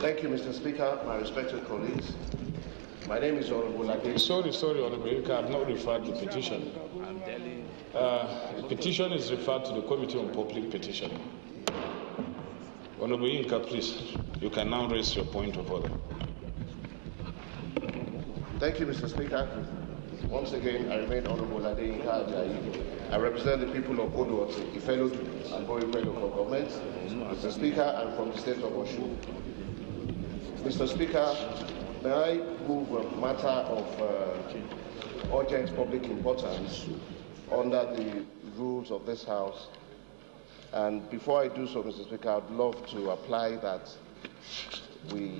Thank you, Mr. Speaker, my respected colleagues. My name is Honorable Ade. Sorry, Honorable Yinka, I have not referred to petition. The petition is referred to the Committee on Public Petition. Honorable Yinka, please, you can now raise your point of order. Thank you, Mr. Speaker. Once again, I remain Honorable Ade Yinka Ajayi. I represent the people of Oduoti, Ifelodu, and Boyikwe local governments. Mr. Speaker, I'm from the state of Osun. Mr. Speaker, may I move a matter of urgent public importance under the rules of this House? And before I do so, Mr. Speaker, I'd love to apply that we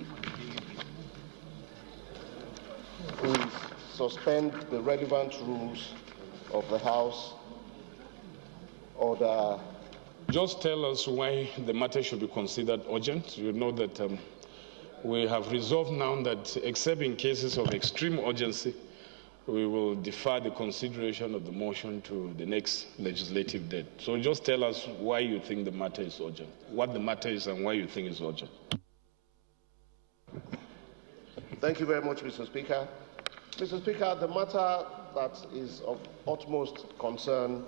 suspend the relevant rules of the House order. Just tell us why the matter should be considered urgent. You know that we have resolved now that except in cases of extreme urgency, we will defer the consideration of the motion to the next legislative date. So just tell us why you think the matter is urgent, what the matter is and why you think it's urgent. Thank you very much, Mr. Speaker. Mr. Speaker, the matter that is of utmost concern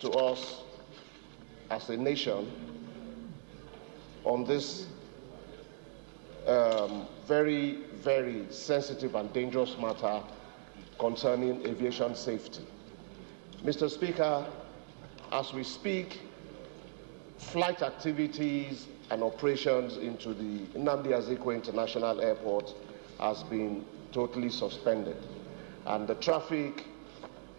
to us as a nation on this very, very sensitive and dangerous matter concerning aviation safety. Mr. Speaker, as we speak, flight activities and operations into the Nnamdi Azikiwe International Airport has been totally suspended, and the traffic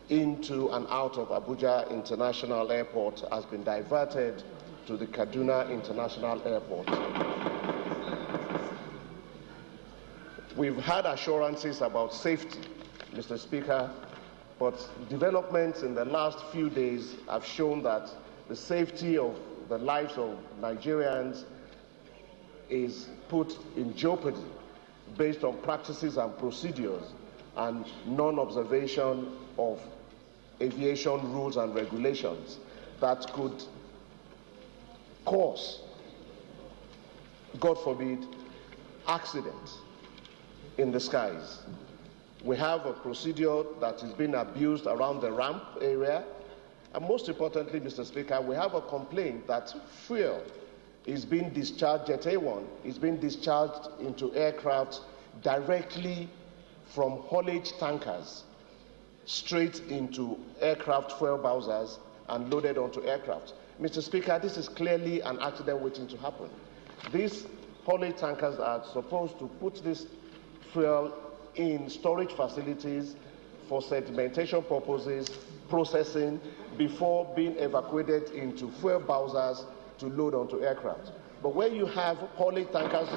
into and out of Abuja International Airport has been diverted to the Kaduna International Airport. We've had assurances about safety, Mr. Speaker, but developments in the last few days have shown that the safety of the lives of Nigerians is put in jeopardy based on practices and procedures and non-observation of aviation rules and regulations that could cause, God forbid, accidents in the skies. We have a procedure that is being abused around the ramp area, and most importantly, Mr. Speaker, we have a complaint that fuel is being discharged, Jet A1 is being discharged into aircraft directly from haulage tankers straight into aircraft fuel bowsers and loaded onto aircraft. Mr. Speaker, this is clearly an accident waiting to happen. These haulage tankers are supposed to put this fuel in storage facilities for sedimentation purposes, processing, before being evacuated into fuel bowsers to load onto aircraft. But where you have haulage tankers,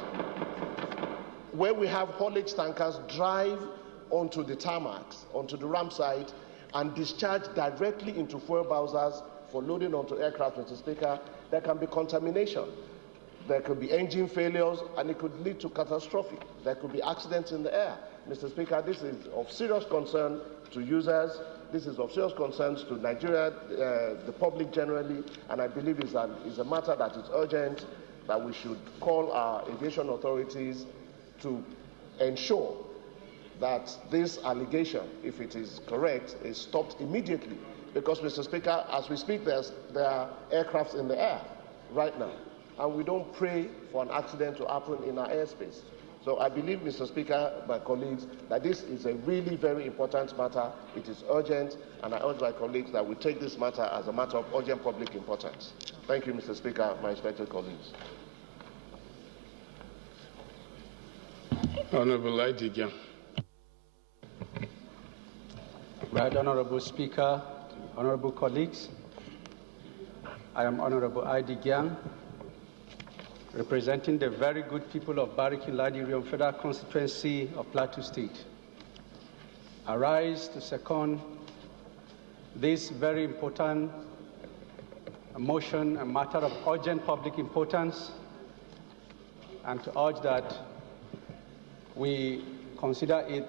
drive onto the tarmacs, onto the ramp site, and discharge directly into fuel bowsers for loading onto aircraft, Mr. Speaker, there can be contamination. There could be engine failures, and it could lead to catastrophic. There could be accidents in the air. Mr. Speaker, this is of serious concern to users. This is of serious concerns to Nigeria, the public generally, and I believe is a matter that is urgent, that we should call our aviation authorities to ensure that this allegation, if it is correct, is stopped immediately. Because, Mr. Speaker, as we speak, there are aircrafts in the air right now, and we don't pray for an accident to happen in our airspace. So I believe, Mr. Speaker, my colleagues, that this is a really very important matter. It is urgent, and I urge my colleagues that we take this matter as a matter of urgent public importance. Thank you, Mr. Speaker, my respected colleagues. Honorable Idigan. Right, Honorable Speaker, honorable colleagues, I am Honorable Idigan, representing the very good people of Bariki-Ladirium Federal Constituency of Plateau State. I rise to second this very important motion, a matter of urgent public importance, and to urge that we consider it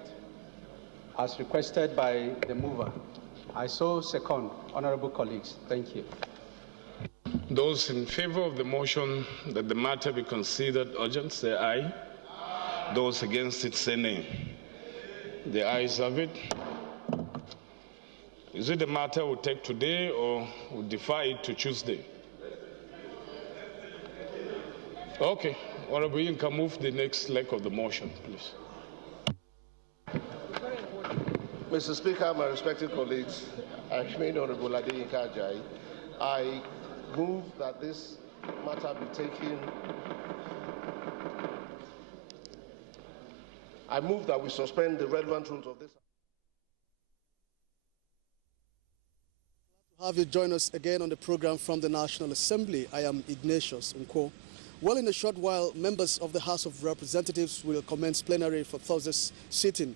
as requested by the mover. I so second, honorable colleagues. Thank you. Those in favor of the motion that the matter be considered urgent, say aye. Those against it, say nay. The ayes have it. Is it a matter we'll take today or we'll defer it to Tuesday? Okay. Honorable, you can move the next leg of the motion, please. Mr. Speaker, my respected colleagues, I remain Honorable Adeyinka Ajayi. I move that this matter be taken. I move that we suspend the relevant rules of this. Have you join us again on the program from the National Assembly. I am Ignatius Nkwo. Well, in a short while, members of the House of Representatives will commence plenary for Thursday's sitting.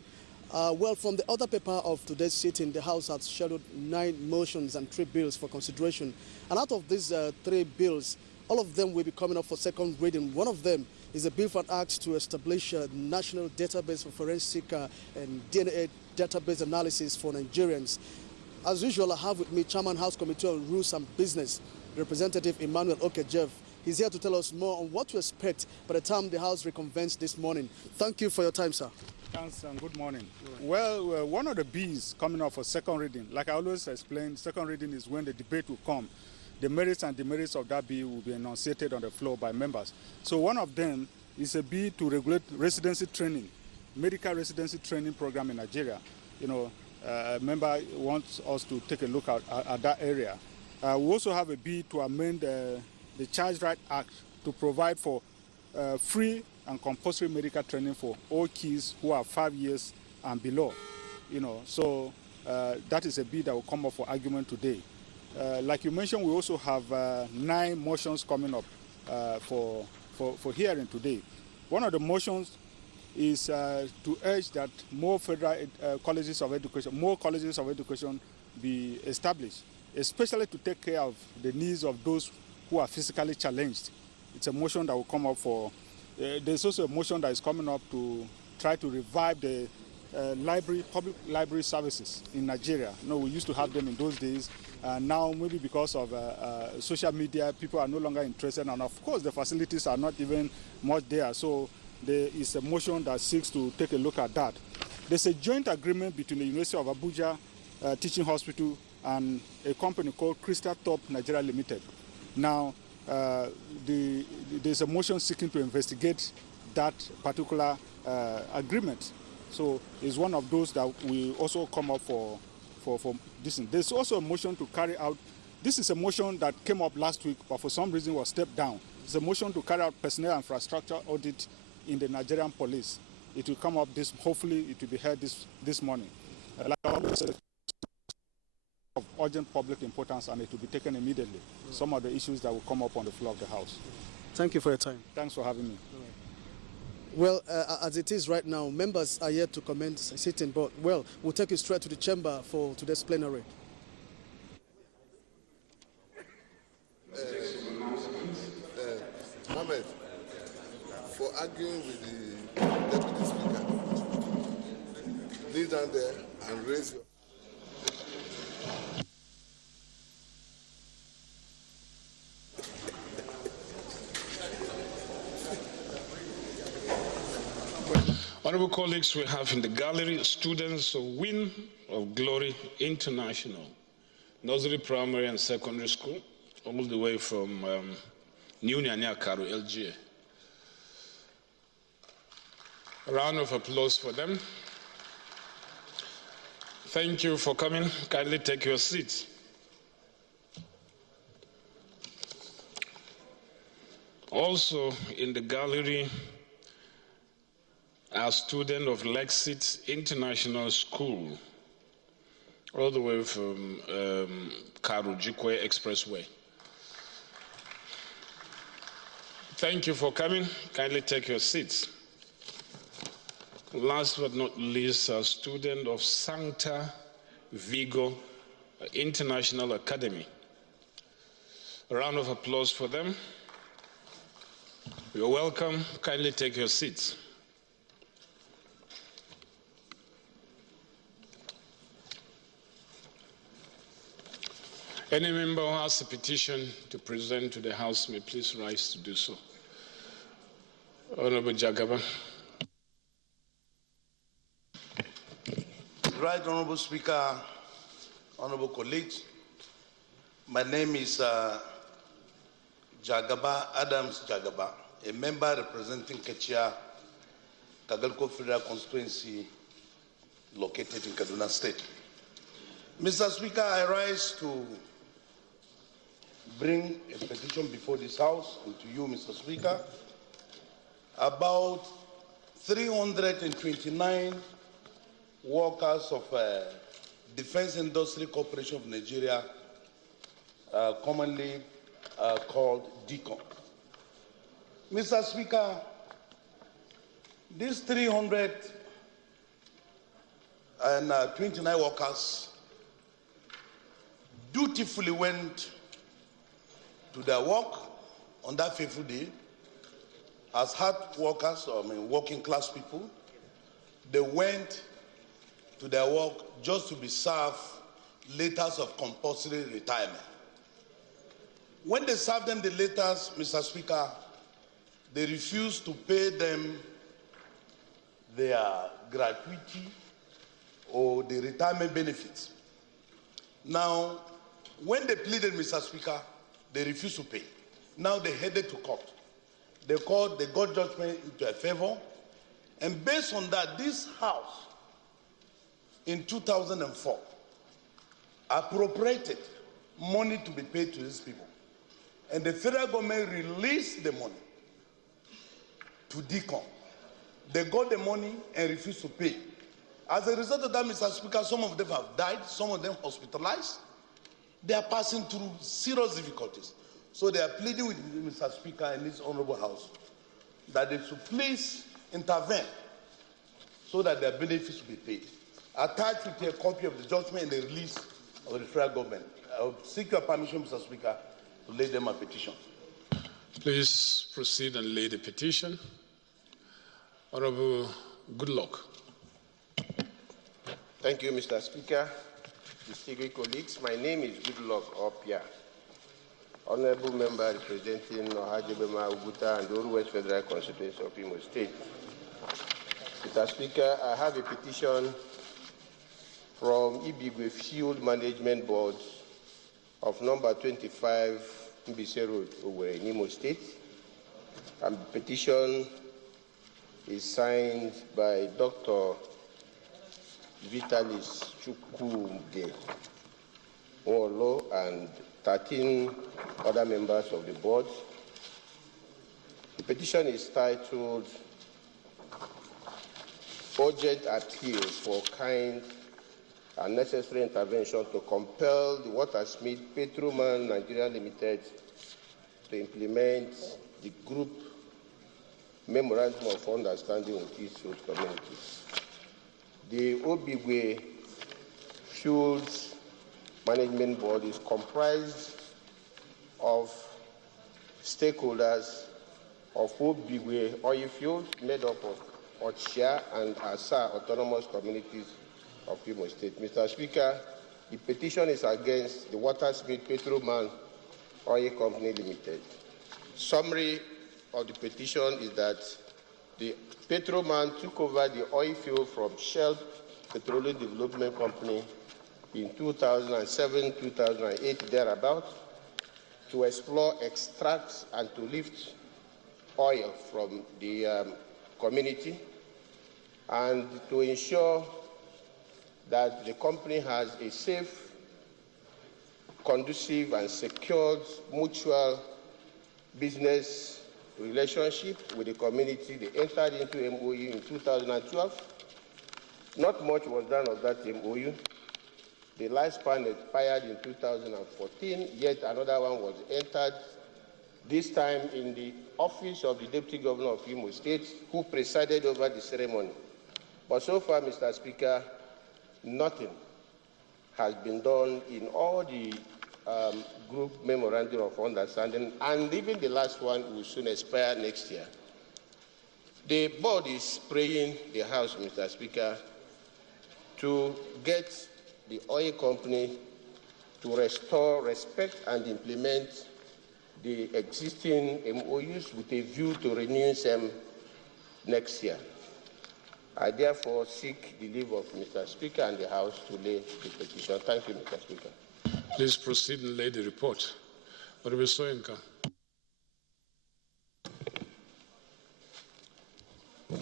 Well, from the other paper of today's sitting, the House has scheduled 9 motions and 3 bills for consideration. And out of these 3 bills, all of them will be coming up for second reading. One of them is a bill for an act to establish a national database for forensic and DNA database analysis for Nigerians. As usual, I have with me Chairman House Committee on Rules and Business, Representative Emmanuel Okejev. He's here to tell us more on what to expect by the time the House reconvenes this morning. Thank you for your time, sir. Thanks and good morning. Well, one of the bills coming up for second reading, like I always explain, second reading is when the debate will come. The merits and demerits of that bill will be enunciated on the floor by members. So one of them is a bill to regulate residency training, medical residency training program in Nigeria. You know, a member wants us to take a look at that area. We also have a bill to amend the Child Rights Act to provide for free and compulsory medical training for all kids who are 5 years and below. You know, so that is a bill that will come up for argument today. Like you mentioned, we also have 9 motions coming up for hearing today. One of the motions is to urge that more federal colleges of education be established, especially to take care of the needs of those who are physically challenged. It's a motion that will come up for. There's also a motion that is coming up to try to revive the public library services in Nigeria. You know, we used to have them in those days. Now, maybe because of social media, people are no longer interested, and of course, the facilities are not even much there. So there is a motion that seeks to take a look at that. There's a joint agreement between the University of Abuja Teaching Hospital and a company called Crystal Top Nigeria Limited. Now, there's a motion seeking to investigate that particular agreement. So it's one of those that will also come up for this. There's also a motion to carry out, this is a motion that came up last week, but for some reason was stepped down. It's a motion to carry out personnel infrastructure audit in the Nigerian police. It will come up hopefully it will be heard this morning. Like I always said, of urgent public importance, and it will be taken immediately. Some of the issues that will come up on the floor of the House. Thank you for your time. Thanks for having me. Well, as it is right now, members are yet to commence sitting, but, well, we'll take you straight to the chamber for today's plenary. Mohammed, for arguing with the Deputy Speaker, kneel down there and raise your... Honorable colleagues, we have in the gallery students of Win of Glory International, nursery, primary, and secondary school, all the way from New Nyanyakaru, LGA. A round of applause for them. Thank you for coming. Kindly take your seats. Also in the gallery, a student of Lexit International School, all the way from Karujikwe Expressway. Thank you for coming. Kindly take your seats. Last but not least, a student of Sancta Vigo International Academy. A round of applause for them. You're welcome. Kindly take your seats. Any member who has a petition to present to the House may please rise to do so. Honorable Jagaba. Right, Honorable Speaker, Honorable colleagues, my name is Jagaba, Adams Jagaba, a member representing Kechia, Kagalko Federal Constituency, located in Kaduna State. Mr. Speaker, I rise to bring a petition before this House and to you, Mr. Speaker, about 329 workers of Defense Industry Corporation of Nigeria, commonly called DICOM. Mr. Speaker, these 329 workers dutifully went to their work on that fateful day as hard workers, working class people. They went to their work just to be served letters of compulsory retirement. When they served them the letters, Mr. Speaker, they refused to pay them their gratuity or the retirement benefits. Now, when they pleaded, Mr. Speaker, they refused to pay. Now they headed to court. They got judgment into their favor, and based on that, this House in 2004 appropriated money to be paid to these people. And the federal government released the money to DICOM. They got the money and refused to pay. As a result of that, Mr. Speaker, some of them have died, some of them hospitalized. They are passing through serious difficulties. So they are pleading with Mr. Speaker in this honorable House that they should please intervene so that their benefits will be paid. Attached with a copy of the judgment and the release of the federal government. I will seek your permission, Mr. Speaker, to lay them a petition. Please proceed and lay the petition. Honorable Goodluck. Thank you, Mr. Speaker. Distinguished colleagues, my name is Goodluck Opia, Honorable Member representing Ohajebema, Uguta, and the Oru West Federal Constituency of Imo State. Mr. Speaker, I have a petition from Ibigwe Field Management Board of number 25 Mbise Road, Owerri, Imo State. And the petition is signed by Dr. Vitalis Chukwuge Olo and 13 other members of the board. The petition is titled Urgent Appeal for Kind and Necessary Intervention to Compel the Watersmith Petroman Nigeria Limited to implement the group Memorandum of Understanding with its host communities. The Obigwe Fuels Management Board is comprised of stakeholders of Obigwe Oil Fields, made up of Ochia and Asa autonomous communities of Imo State. Mr. Speaker, the petition is against the Watersmith Petroman Oil Company Limited. Summary of the petition is that the Petroman took over the oil field from Shell Petroleum Development Company in 2007-2008, thereabouts, to explore, extract, and to lift oil from the community, and to ensure that the company has a safe, conducive, and secured mutual business relationship with the community. They entered into MOU in 2012. Not much was done of that MOU. The lifespan expired in 2014, yet another one was entered, this time in the office of the Deputy Governor of Imo State, who presided over the ceremony. But so far, Mr. Speaker, nothing has been done in all the group memorandum of understanding, and even the last one will soon expire next year. The board is praying the House, Mr. Speaker, to get the oil company to restore respect and implement the existing MOUs with a view to renewing them next year. I therefore seek the leave of Mr. Speaker and the House to lay the petition. Thank you, Mr. Speaker. Please proceed and lay the report. Honorable Soyinka.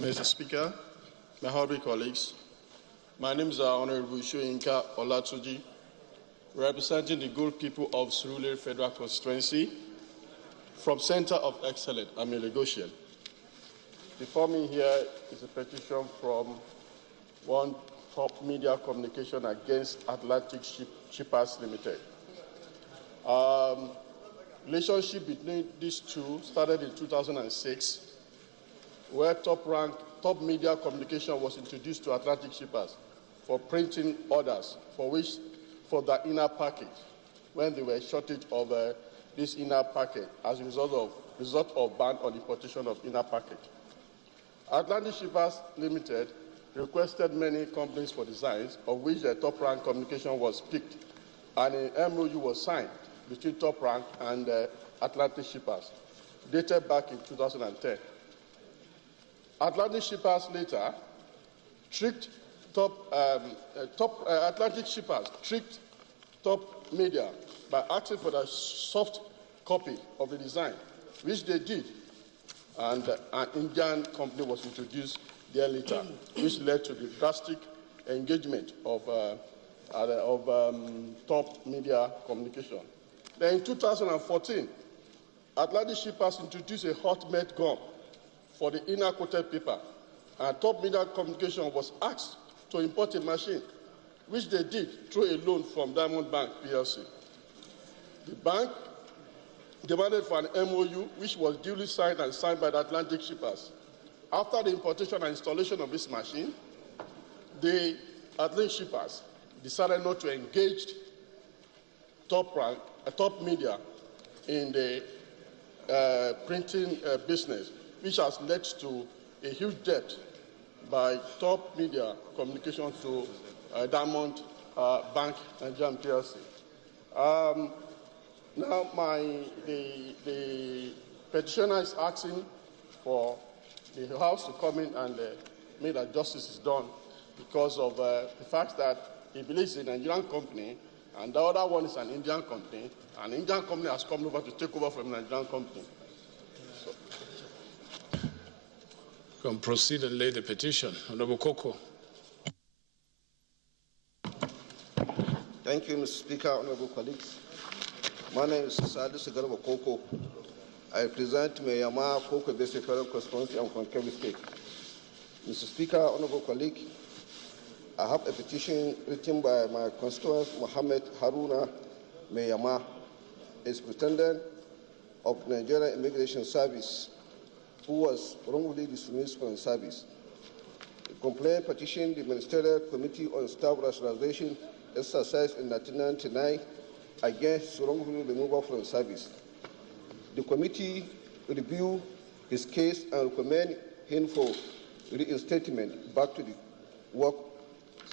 Mr. Speaker, my honorable colleagues, my name is Honorable Soyinka Olatuji, representing the good people of Surulere Federal Constituency from Center of Excellence, I'm a negotiator. Before me here is a petition from one top media communication against Atlantic Shippers Limited. Relationship between these two started in 2006, where top media communication was introduced to Atlantic Shippers for printing orders for the inner package, when there were shortage of this inner package as a result of ban on importation of inner package. Atlantic Shippers Limited requested many companies for designs, of which the top rank communication was picked, and an MOU was signed between top rank and Atlantic Shippers, dated back in 2010. Atlantic Shippers later tricked Atlantic Shippers tricked top media by asking for the soft copy of the design, which they did, and an Indian company was introduced there later, which led to the drastic engagement of top media communication. Then in 2014, Atlantic Shippers introduced a hot melt gun for the inner coated paper, and top media communication was asked to import a machine, which they did through a loan from Diamond Bank PLC. The bank demanded for an MOU, which was duly signed and signed by the Atlantic Shippers. After the importation and installation of this machine, the Atlantic Shippers decided not to engage top media in the printing business, which has led to a huge debt by top media communication to Diamond Bank Nigerian PLC. Now, the petitioner is asking for the House to come in and make that justice is done because of the fact that he believes it's a Nigerian company and the other one is an Indian company, and the Indian company has come over to take over from the Nigerian company. Can proceed and lay the petition. Honorable Koko. Thank you, Mr. Speaker, honorable colleagues. My name is Salisu Garba Koko. I represent Meyama Koko Basic Federal Constituency and from Kebbi State. Mr. Speaker, honorable colleague, I have a petition written by my constituent Mohammed Haruna Meyama, a superintendent of Nigerian Immigration Service, who was wrongfully dismissed from service. The complaint petitioned the Ministerial Committee on Staff Rationalization exercised in 1999 against wrongful removal from service. The committee reviewed his case and recommended him for reinstatement back to the work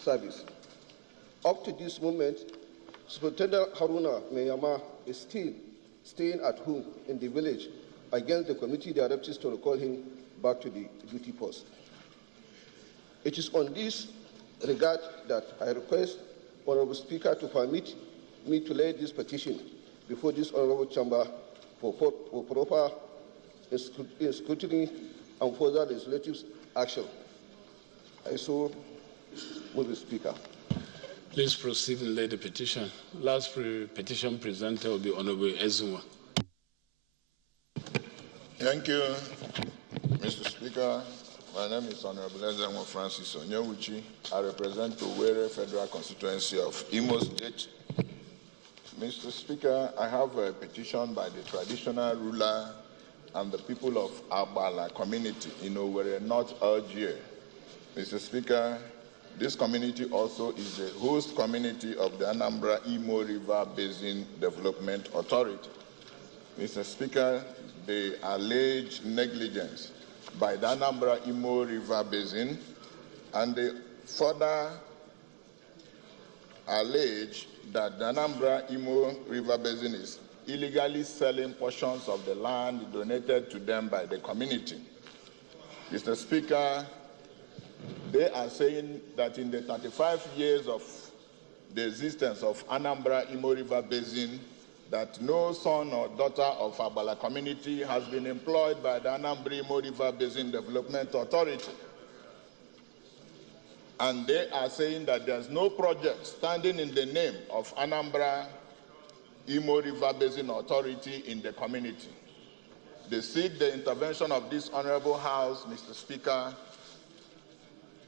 service. Up to this moment, Superintendent Haruna Meyama is still staying at home in the village against the committee directives to recall him back to the duty post. It is on this regard that I request Honorable Speaker to permit me to lay this petition before this Honorable Chamber for proper scrutiny and further legislative action. I so move the Speaker. Please proceed and lay the petition. Last petition presenter will be Honorable Ezuma. Thank you, Mr. Speaker. My name is Honorable Ezuma Francis Onyewuchi. I represent the Owerri Federal Constituency of Imo State. Mr. Speaker, I have a petition by the traditional ruler and the people of Agbala community in Owerri, North Algier. Mr. Speaker, this community also is the host community of the Anambra Imo River Basin Development Authority. Mr. Speaker, the alleged negligence by the Anambra Imo River Basin and the further allege that the Anambra Imo River Basin is illegally selling portions of the land donated to them by the community. Mr. Speaker, they are saying that in the 35 years of the existence of Anambra Imo River Basin, that no son or daughter of Abala community has been employed by the Anambra Imo River Basin Development Authority. And they are saying that there's no project standing in the name of Anambra Imo River Basin Authority in the community. They seek the intervention of this Honorable House, Mr. Speaker,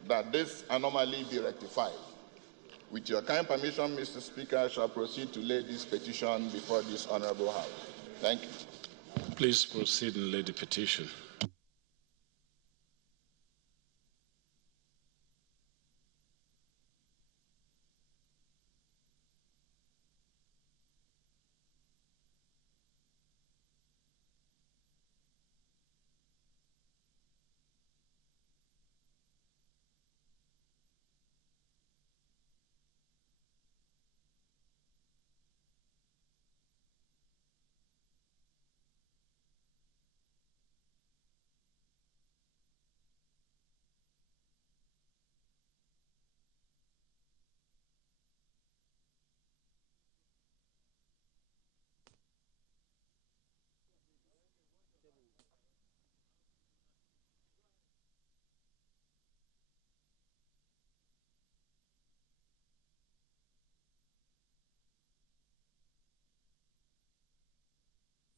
that this anomaly be rectified. With your kind permission, Mr. Speaker, I shall proceed to lay this petition before this Honorable House. Thank you. Please proceed and lay the petition.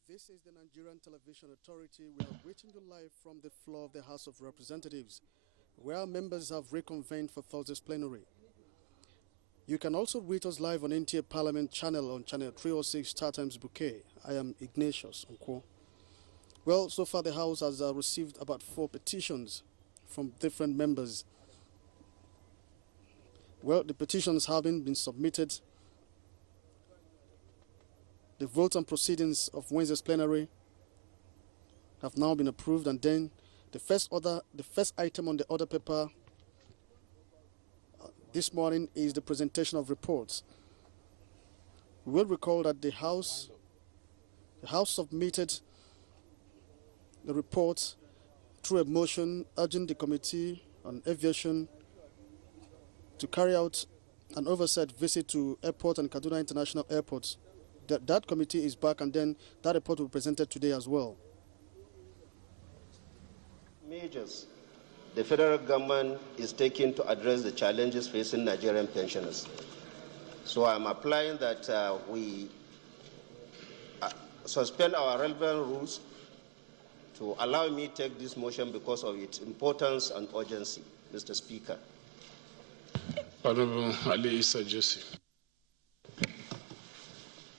This is the Nigerian Television Authority. We are reaching you live from the floor of the House of Representatives, where members have reconvened for Thursday's plenary. You can also reach us live on NTA Parliament channel on channel 306 Star Times Bouquet. I am Ignatius Unko. Well, so far the House has received about 4 petitions from different members. Well, the petitions having been submitted, the votes and proceedings of Wednesday's plenary have now been approved, and then the first item on the order paper this morning is the presentation of reports. We will recall that the House submitted the report through a motion urging the Committee on Aviation to carry out an oversight visit to airport and Kaduna International Airports. That committee is back, and then that report will be presented today as well. Measures the federal government is taking to address the challenges facing Nigerian pensioners. So I'm applying that we suspend our relevant rules to allow me to take this motion because of its importance and urgency, Mr. Speaker. Honorable Ali Issa Jesse.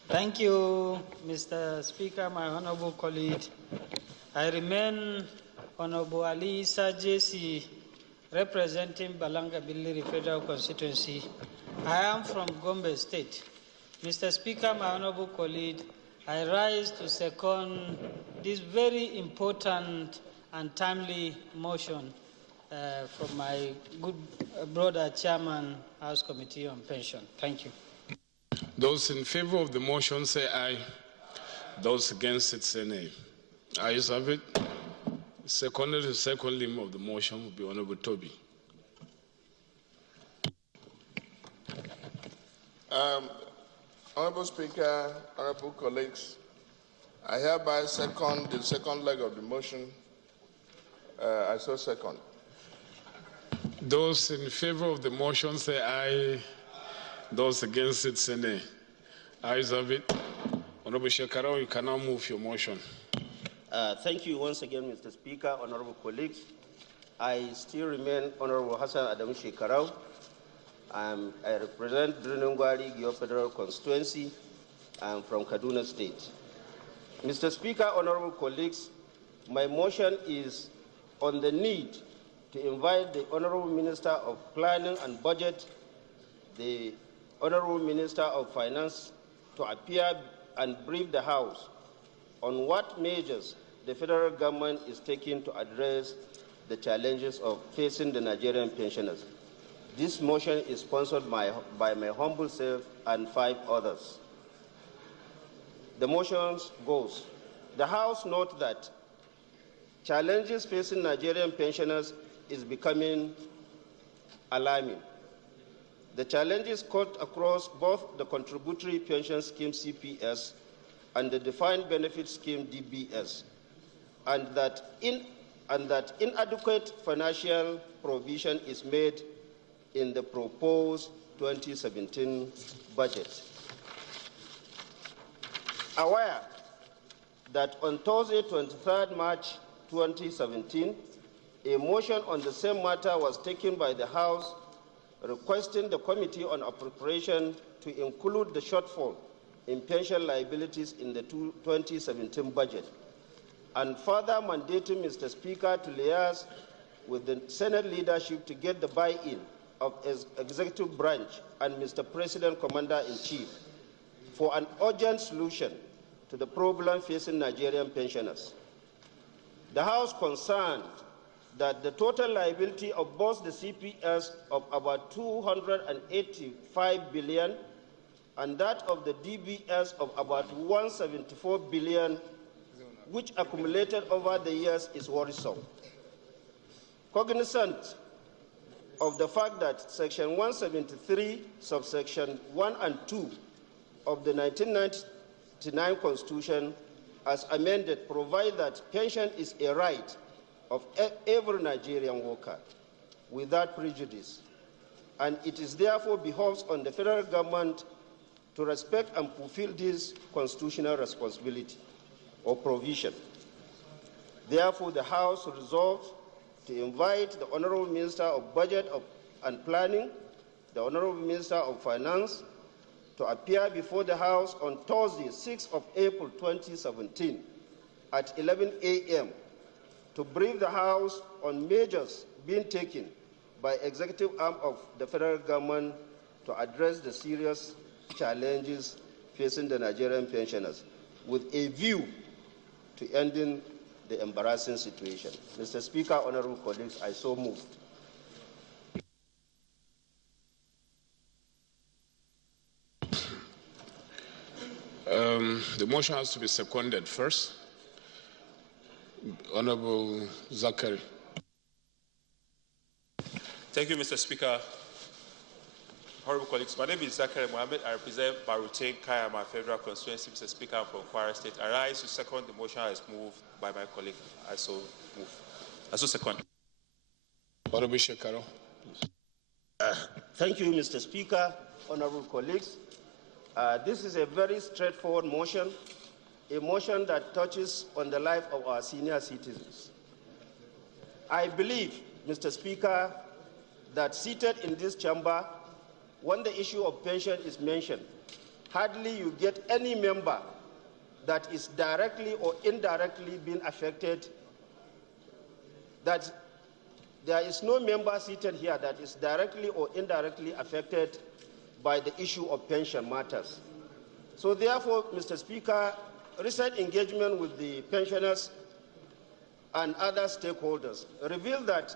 Thank you, Mr. Speaker, my honorable colleague. I remain Honorable Ali Issa Jesse, representing Balanga Billiri Federal Constituency. I am from Gombe State. Mr. Speaker, my honorable colleague, I rise to second this very important and timely motion from my good brother, Chairman, House Committee on Pension. Thank you. Those in favor of the motion say aye. Those against it say nay. Ayes have it. Seconded to second limb of the motion will be Honorable Toby. Honorable Speaker, honorable colleagues, I hereby second the second leg of the motion. I so second. Those in favor of the motion say aye. Those against it say nay. Ayes have it. Honorable Shekarau, you can now move your motion. Thank you once again, Mr. Speaker, honorable colleagues. I still remain Honorable Hassan Adam Shekarau. I represent Drenungwari Gio Federal Constituency. I'm from Kaduna State. Mr. Speaker, honorable colleagues, my motion is on the need to invite the Honorable Minister of Planning and Budget, the Honorable Minister of Finance to appear and brief the House on what measures the federal government is taking to address the challenges of facing the Nigerian pensioners. This motion is sponsored by my humble self and 5 others. The motion goes. The House notes that challenges facing Nigerian pensioners is becoming alarming. The challenges cut across both the contributory pension scheme CPS and the defined benefit scheme DBS, and that inadequate financial provision is made in the proposed 2017 budget. Aware that on Thursday, 23rd March 2017, a motion on the same matter was taken by the House requesting the Committee on Appropriation to include the shortfall in pension liabilities in the 2017 budget, and further mandating Mr. Speaker to liaise with the Senate leadership to get the buy-in of executive branch and Mr. President Commander-in-Chief for an urgent solution to the problem facing Nigerian pensioners. The House concerned that the total liability of both the CPS of about 285 billion and that of the DBS of about 174 billion, which accumulated over the years, is worrisome. Cognizant of the fact that Section 173, subsection 1 and 2 of the 1999 Constitution, as amended, provide that pension is a right of every Nigerian worker without prejudice, and it is therefore behoves on the federal government to respect and fulfill this constitutional responsibility or provision. Therefore, the House resolved to invite the Honorable Minister of Budget and Planning, the Honorable Minister of Finance, to appear before the House on Thursday, 6th of April 2017 at 11 a.m. to brief the House on measures being taken by executive arm of the federal government to address the serious challenges facing the Nigerian pensioners with a view to ending the embarrassing situation. Mr. Speaker, honorable colleagues, I so move. The motion has to be seconded first. Honorable Zachary. Thank you, Mr. Speaker. Honorable colleagues, my name is Zachary Mohammed. I represent Barutain Kayama Federal Constituency, Mr. Speaker, from Kwara State. I rise to second the motion as moved by my colleague. I so move. I so second. Honorable Shekaro. Thank you, Mr. Speaker. Honorable colleagues. This is a very straightforward motion, a motion that touches on the life of our senior citizens. I believe, Mr. Speaker, that seated in this chamber, when the issue of pension is mentioned, hardly you get any member that is directly or indirectly being affected, that there is no member seated here that is directly or indirectly affected by the issue of pension matters. So therefore, Mr. Speaker, recent engagement with the pensioners and other stakeholders revealed that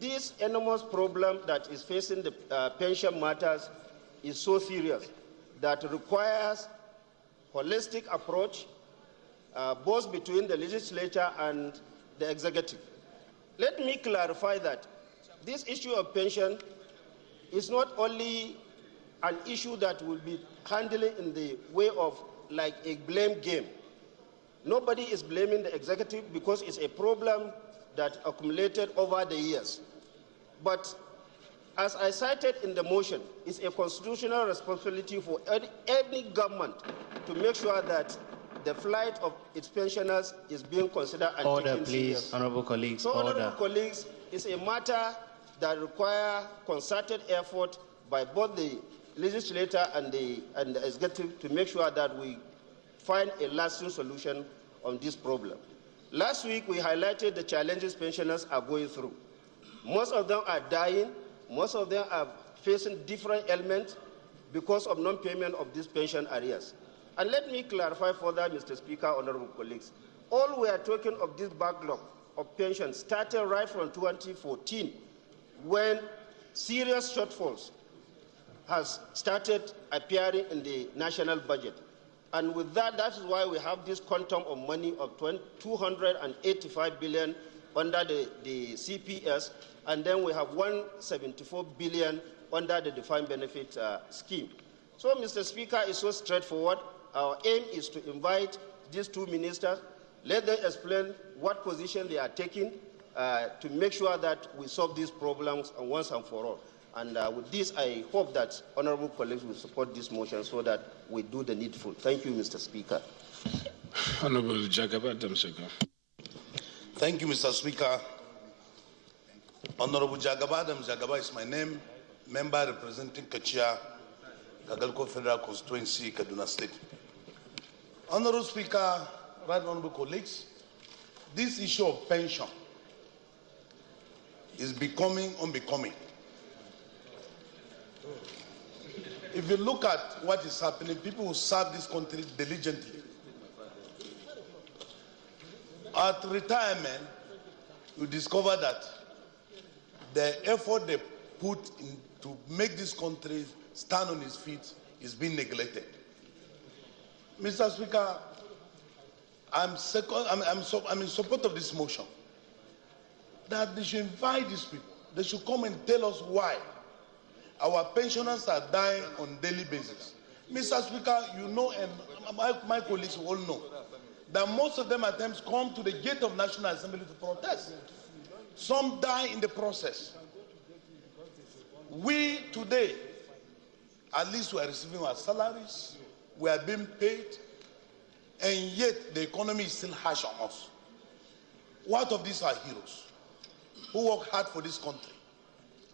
this enormous problem that is facing the pension matters is so serious that requires holistic approach both between the legislature and the executive. Let me clarify that this issue of pension is not only an issue that will be handled in the way of like a blame game. Nobody is blaming the executive because it's a problem that accumulated over the years. But as I cited in the motion, it's a constitutional responsibility for any government to make sure that the plight of its pensioners is being considered and order, taken please, serious. honorable colleagues. So, order. honorable colleagues, it's a matter that requires concerted effort by both the legislature and the executive to make sure that we find a lasting solution on this problem. Last week, we highlighted the challenges pensioners are going through. Most of them are dying. Most of them are facing different ailments because of non-payment of these pension arrears. And let me clarify further, Mr. Speaker, honorable colleagues. All we are talking of this backlog of pensions started right from 2014 when serious shortfalls has started appearing in the national budget. And with that, that is why we have this quantum of money of 285 billion under the CPS, and then we have 174 billion under the defined benefit scheme. So, Mr. Speaker, it's so straightforward. Our aim is to invite these two ministers, let them explain what position they are taking to make sure that we solve these problems once and for all. And with this, I hope that honorable colleagues will support this motion so that we do the needful. Thank you, Mr. Speaker. Honorable Jagaba Damseka. Thank you, Mr. Speaker. Honorable Jagaba Damseka is my name, member representing Kachia, Kagalko Federal Constituency, Kaduna State. Honorable Speaker, right honorable colleagues, this issue of pension is becoming unbecoming. If you look at what is happening, people who serve this country diligently. At retirement, you discover that the effort they put in to make this country stand on its feet is being neglected. Mr. Speaker, I'm in support of this motion that they should invite these people. They should come and tell us why our pensioners are dying on a daily basis. Mr. Speaker, you know, and my colleagues all know, that most of them at times come to the gate of National Assembly to protest. Some die in the process. We today, at least we are receiving our salaries, we are being paid, and yet the economy is still harsh on us. What of these are heroes who work hard for this country?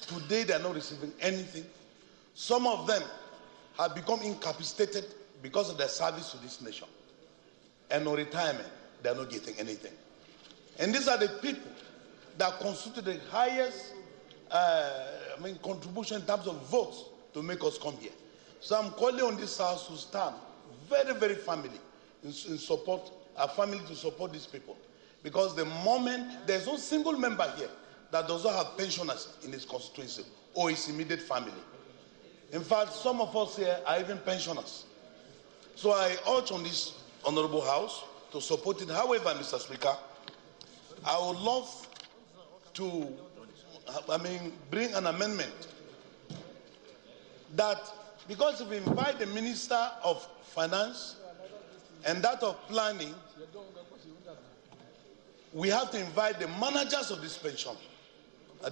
Today they are not receiving anything. Some of them have become incapacitated because of their service to this nation. And on retirement, they are not getting anything. And these are the people that constitute the highest contribution in terms of votes to make us come here. So I'm calling on this house to stand very, very firmly in support, a family to support these people. Because the moment there's no single member here that does not have pensioners in his constituency or his immediate family. In fact, some of us here are even pensioners. So I urge on this honorable house to support it. However, Mr. Speaker, I would love to bring an amendment that, because if we invite the Minister of Finance and that of Planning, we have to invite the managers of this pension,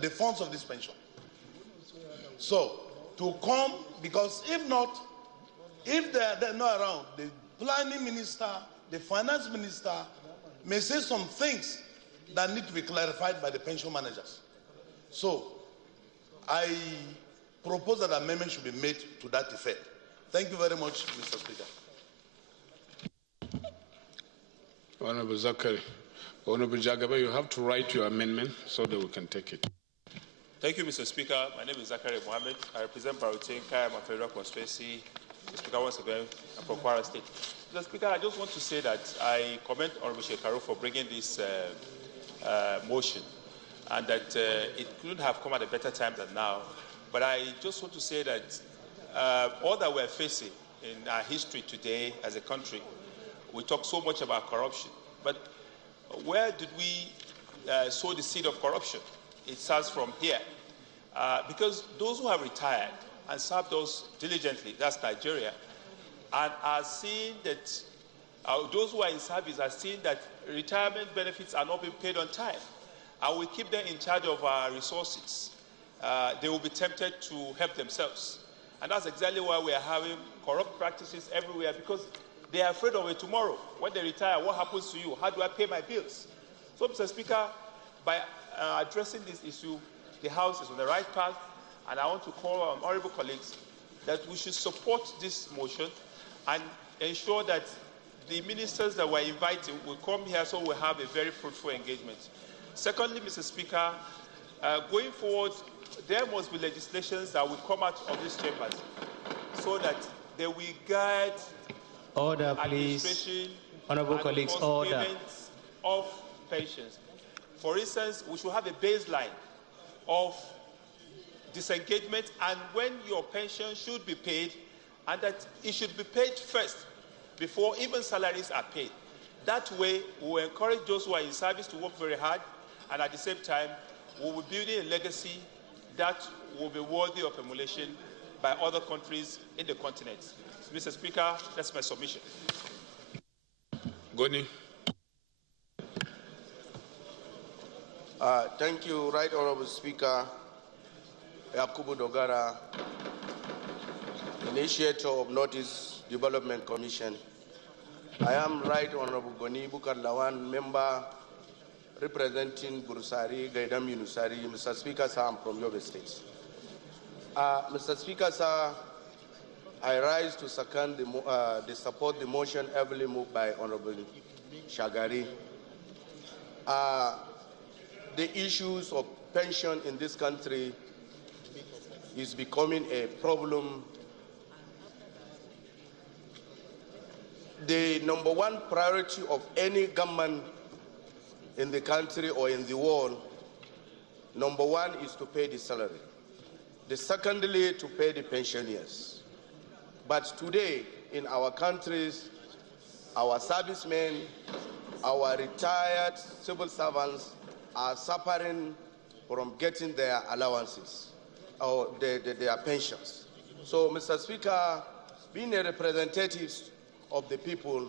the funds of this pension. So, to come, because if not, if they're not around, the Planning Minister, the Finance Minister may say some things that need to be clarified by the pension managers. So, I propose that amendment should be made to that effect. Thank you very much, Mr. Speaker. Honorable Zachary. Honorable Jagaba, you have to write your amendment so that we can take it. Thank you, Mr. Speaker. My name is Zachary Mohammed. I represent Barutin Kayama Federal Constituency. Mr. Speaker, once again, I'm from Kwara State. Mr. Speaker, I just want to say that I commend Honorable Shekaru for bringing this motion, and that it couldn't have come at a better time than now. But I just want to say that all that we're facing in our history today as a country, we talk so much about corruption, but where did we sow the seed of corruption? It starts from here. Because those who have retired and served us diligently, that's Nigeria, and are seeing that, those who are in service are seeing that retirement benefits are not being paid on time, and we keep them in charge of our resources. They will be tempted to help themselves. And that's exactly why we are having corrupt practices everywhere, because they are afraid of it tomorrow. When they retire, what happens to you? How do I pay my bills? So, Mr. Speaker, by addressing this issue, the House is on the right path, and I want to call on honorable colleagues that we should support this motion and ensure that the ministers that we're inviting will come here so we'll have a very fruitful engagement. Secondly, Mr. Speaker, going forward, there must be legislations that will come out of these chambers so that they will guide order, please. Honorable colleagues, order. Payments of pensions. For instance, we should have a baseline of disengagement and when your pension should be paid, and that it should be paid first before even salaries are paid. That way, we will encourage those who are in service to work very hard, and at the same time, we will be building a legacy that will be worthy of emulation by other countries in the continent. Mr. Speaker, that's my submission. Goni. Thank you, Right Honorable Speaker Yakubu Dogara, initiator of Northeast Development Commission. I am Right Honorable Goni Bukar Lawan, member representing Burusari, Gaidam Yunusari. Mr. Speaker, sir, I'm from Yobe State. Mr. Speaker, sir, I rise to second the support the motion heavily moved by Honorable Shagari. The issues of pension in this country is becoming a problem. The number one priority of any government in the country or in the world, number one is to pay the salary. The secondly, to pay the pensioners. But today, in our countries, our servicemen, our retired civil servants are suffering from getting their allowances or their pensions. So, Mr. Speaker, being a representative of the people,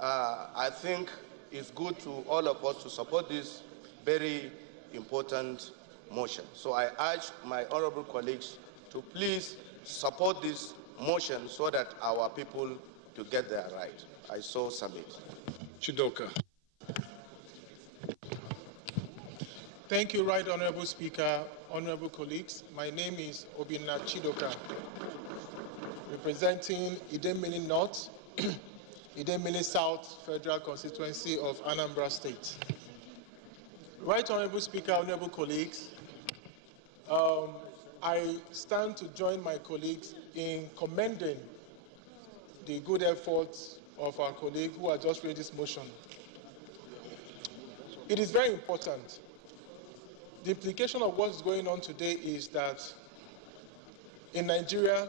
I think it's good to all of us to support this very important motion. So I urge my honorable colleagues to please support this motion so that our people to get their right. I so submit. Chidoka. Thank you, Right Honorable Speaker, honorable colleagues. My name is Obinna Chidoka, representing Idemili North, Idemili South Federal Constituency of Anambra State. Right Honorable Speaker, honorable colleagues, I stand to join my colleagues in commending the good efforts of our colleagues who have just raised this motion. It is very important. The implication of what's going on today is that in Nigeria,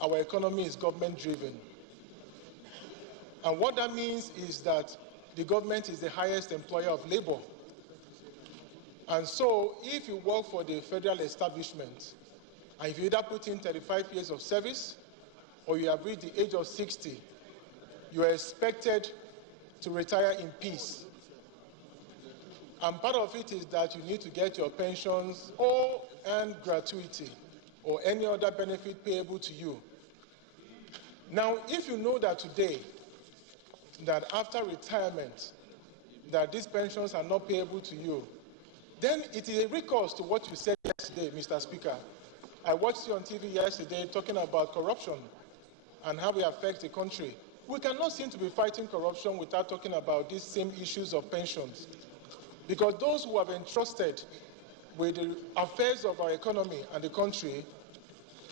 our economy is government-driven. And what that means is that the government is the highest employer of labor. And so, if you work for the federal establishment, and if you either put in 35 years of service, or you have reached the age of 60, you are expected to retire in peace. And part of it is that you need to get your pensions or earn gratuity or any other benefit payable to you. Now, if you know that today, that after retirement, that these pensions are not payable to you, then it is a recourse to what you said yesterday, Mr. Speaker. I watched you on TV yesterday talking about corruption and how it affects the country. We cannot seem to be fighting corruption without talking about these same issues of pensions. Because those who have entrusted with the affairs of our economy and the country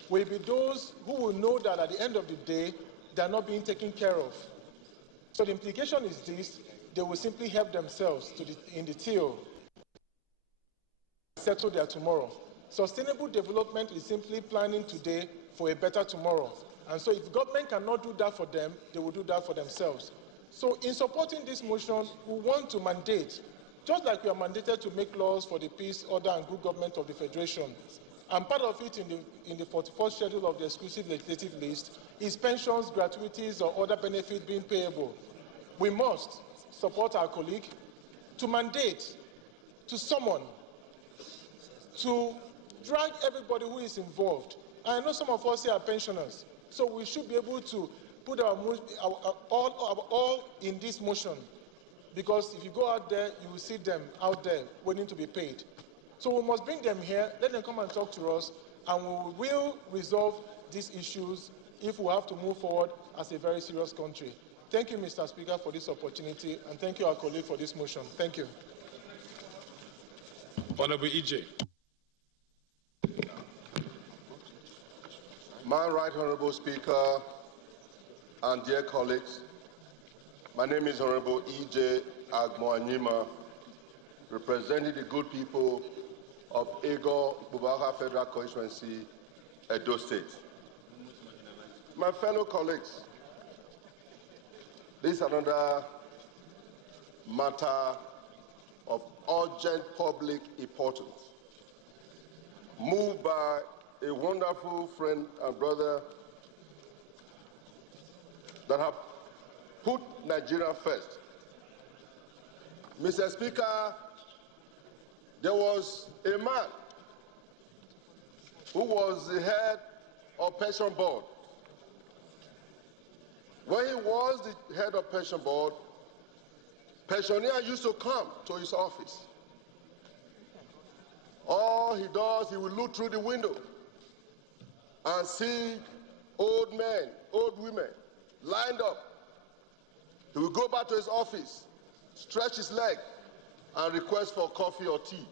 will be those who will know that at the end of the day, they are not being taken care of. So the implication is this: they will simply help themselves in the till, settle their tomorrow. Sustainable development is simply planning today for a better tomorrow. And so if government cannot do that for them, they will do that for themselves. So in supporting this motion, we want to mandate, just like we are mandated to make laws for the peace, order, and good government of the Federation, and part of it in the 44th schedule of the exclusive legislative list is pensions, gratuities, or other benefits being payable. We must support our colleague to mandate to someone to drag everybody who is involved. I know some of us here are pensioners, so we should be able to put our all in this motion, because if you go out there, you will see them out there waiting to be paid. So we must bring them here, let them come and talk to us, and we will resolve these issues if we have to move forward as a very serious country. Thank you, Mr. Speaker, for this opportunity, and thank you, our colleague, for this motion. Thank you. Honorable EJ. My right honorable Speaker and dear colleagues, my name is Honorable E.J. Agmoanyima, representing the good people of Ego Bubaka Federal Constituency, Edo State. My fellow colleagues, this is another matter of urgent public importance, moved by a wonderful friend and brother that have put Nigeria first. Mr. Speaker, there was a man who was the head of pension board. When he was the head of pension board, pensioners used to come to his office. All he does, he will look through the window and see old men, old women lined up. He will go back to his office, stretch his leg, and request for coffee or tea.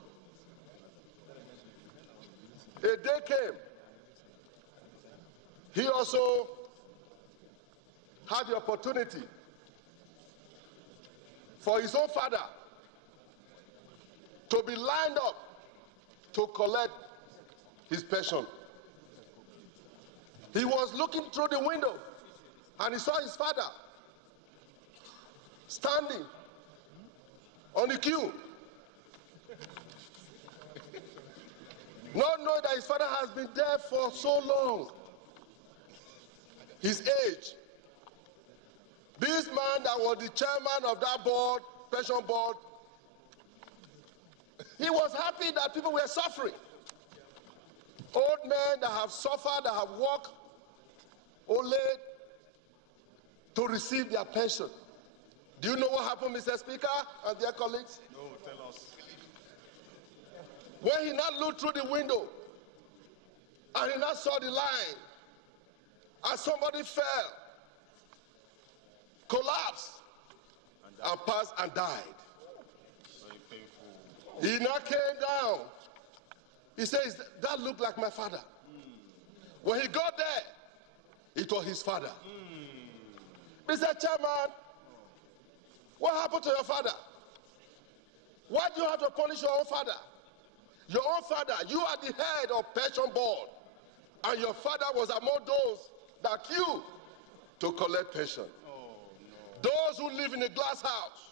A day came. He also had the opportunity for his own father to be lined up to collect his pension. He was looking through the window and he saw his father standing on the queue, not knowing that his father has been there for so long. His age. This man that was the chairman of that board, pension board, he was happy that people were suffering. Old men that have suffered, that have worked only to receive their pension. Do you know what happened, Mr. Speaker and dear colleagues? No, tell us. When he now looked through the window and he now saw the line, and somebody fell, collapsed, and passed and died. Very painful. He now came down. He says, that looked like my father. When he got there, it was his father. Mr. Chairman, what happened to your father? Why do you have to punish your own father? Your own father, you are the head of pension board, and your father was among those that queued to collect pension. Those who live in a glass house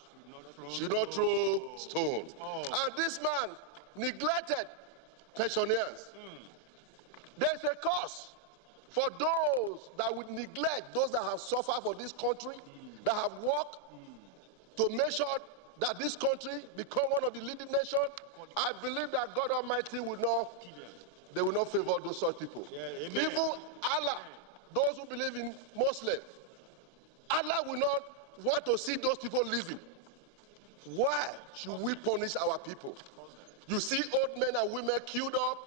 should not throw stones. And this man neglected pensioners. There's a cause for those that would neglect those that have suffered for this country, that have worked to make sure that this country become one of the leading nations. I believe that God Almighty will not favor those such people. Yeah, even Allah, those who believe in Muslim, Allah will not want to see those people living. Why should we punish our people? You see old men and women queued up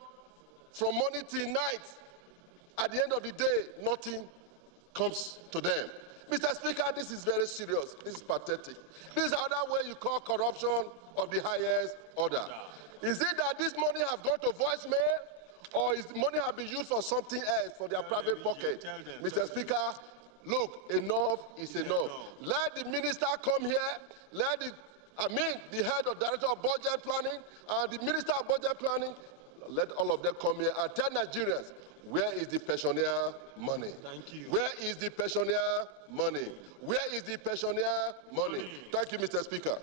from morning till night. At the end of the day, nothing comes to them. Mr. Speaker, this is very serious. This is pathetic. This is another way you call corruption of the highest order. Is it that this money have gone to voicemail, or is the money have been used for something else, for their private pocket? Mr. Speaker, look, enough is enough. Let the minister come here. Let the head of director of budget planning and the minister of budget planning, let all of them come here and tell Nigerians, where is the pensioner money? Thank you. Where is the pensioner money? Where is the pensioner money? Thank you, Mr. Speaker.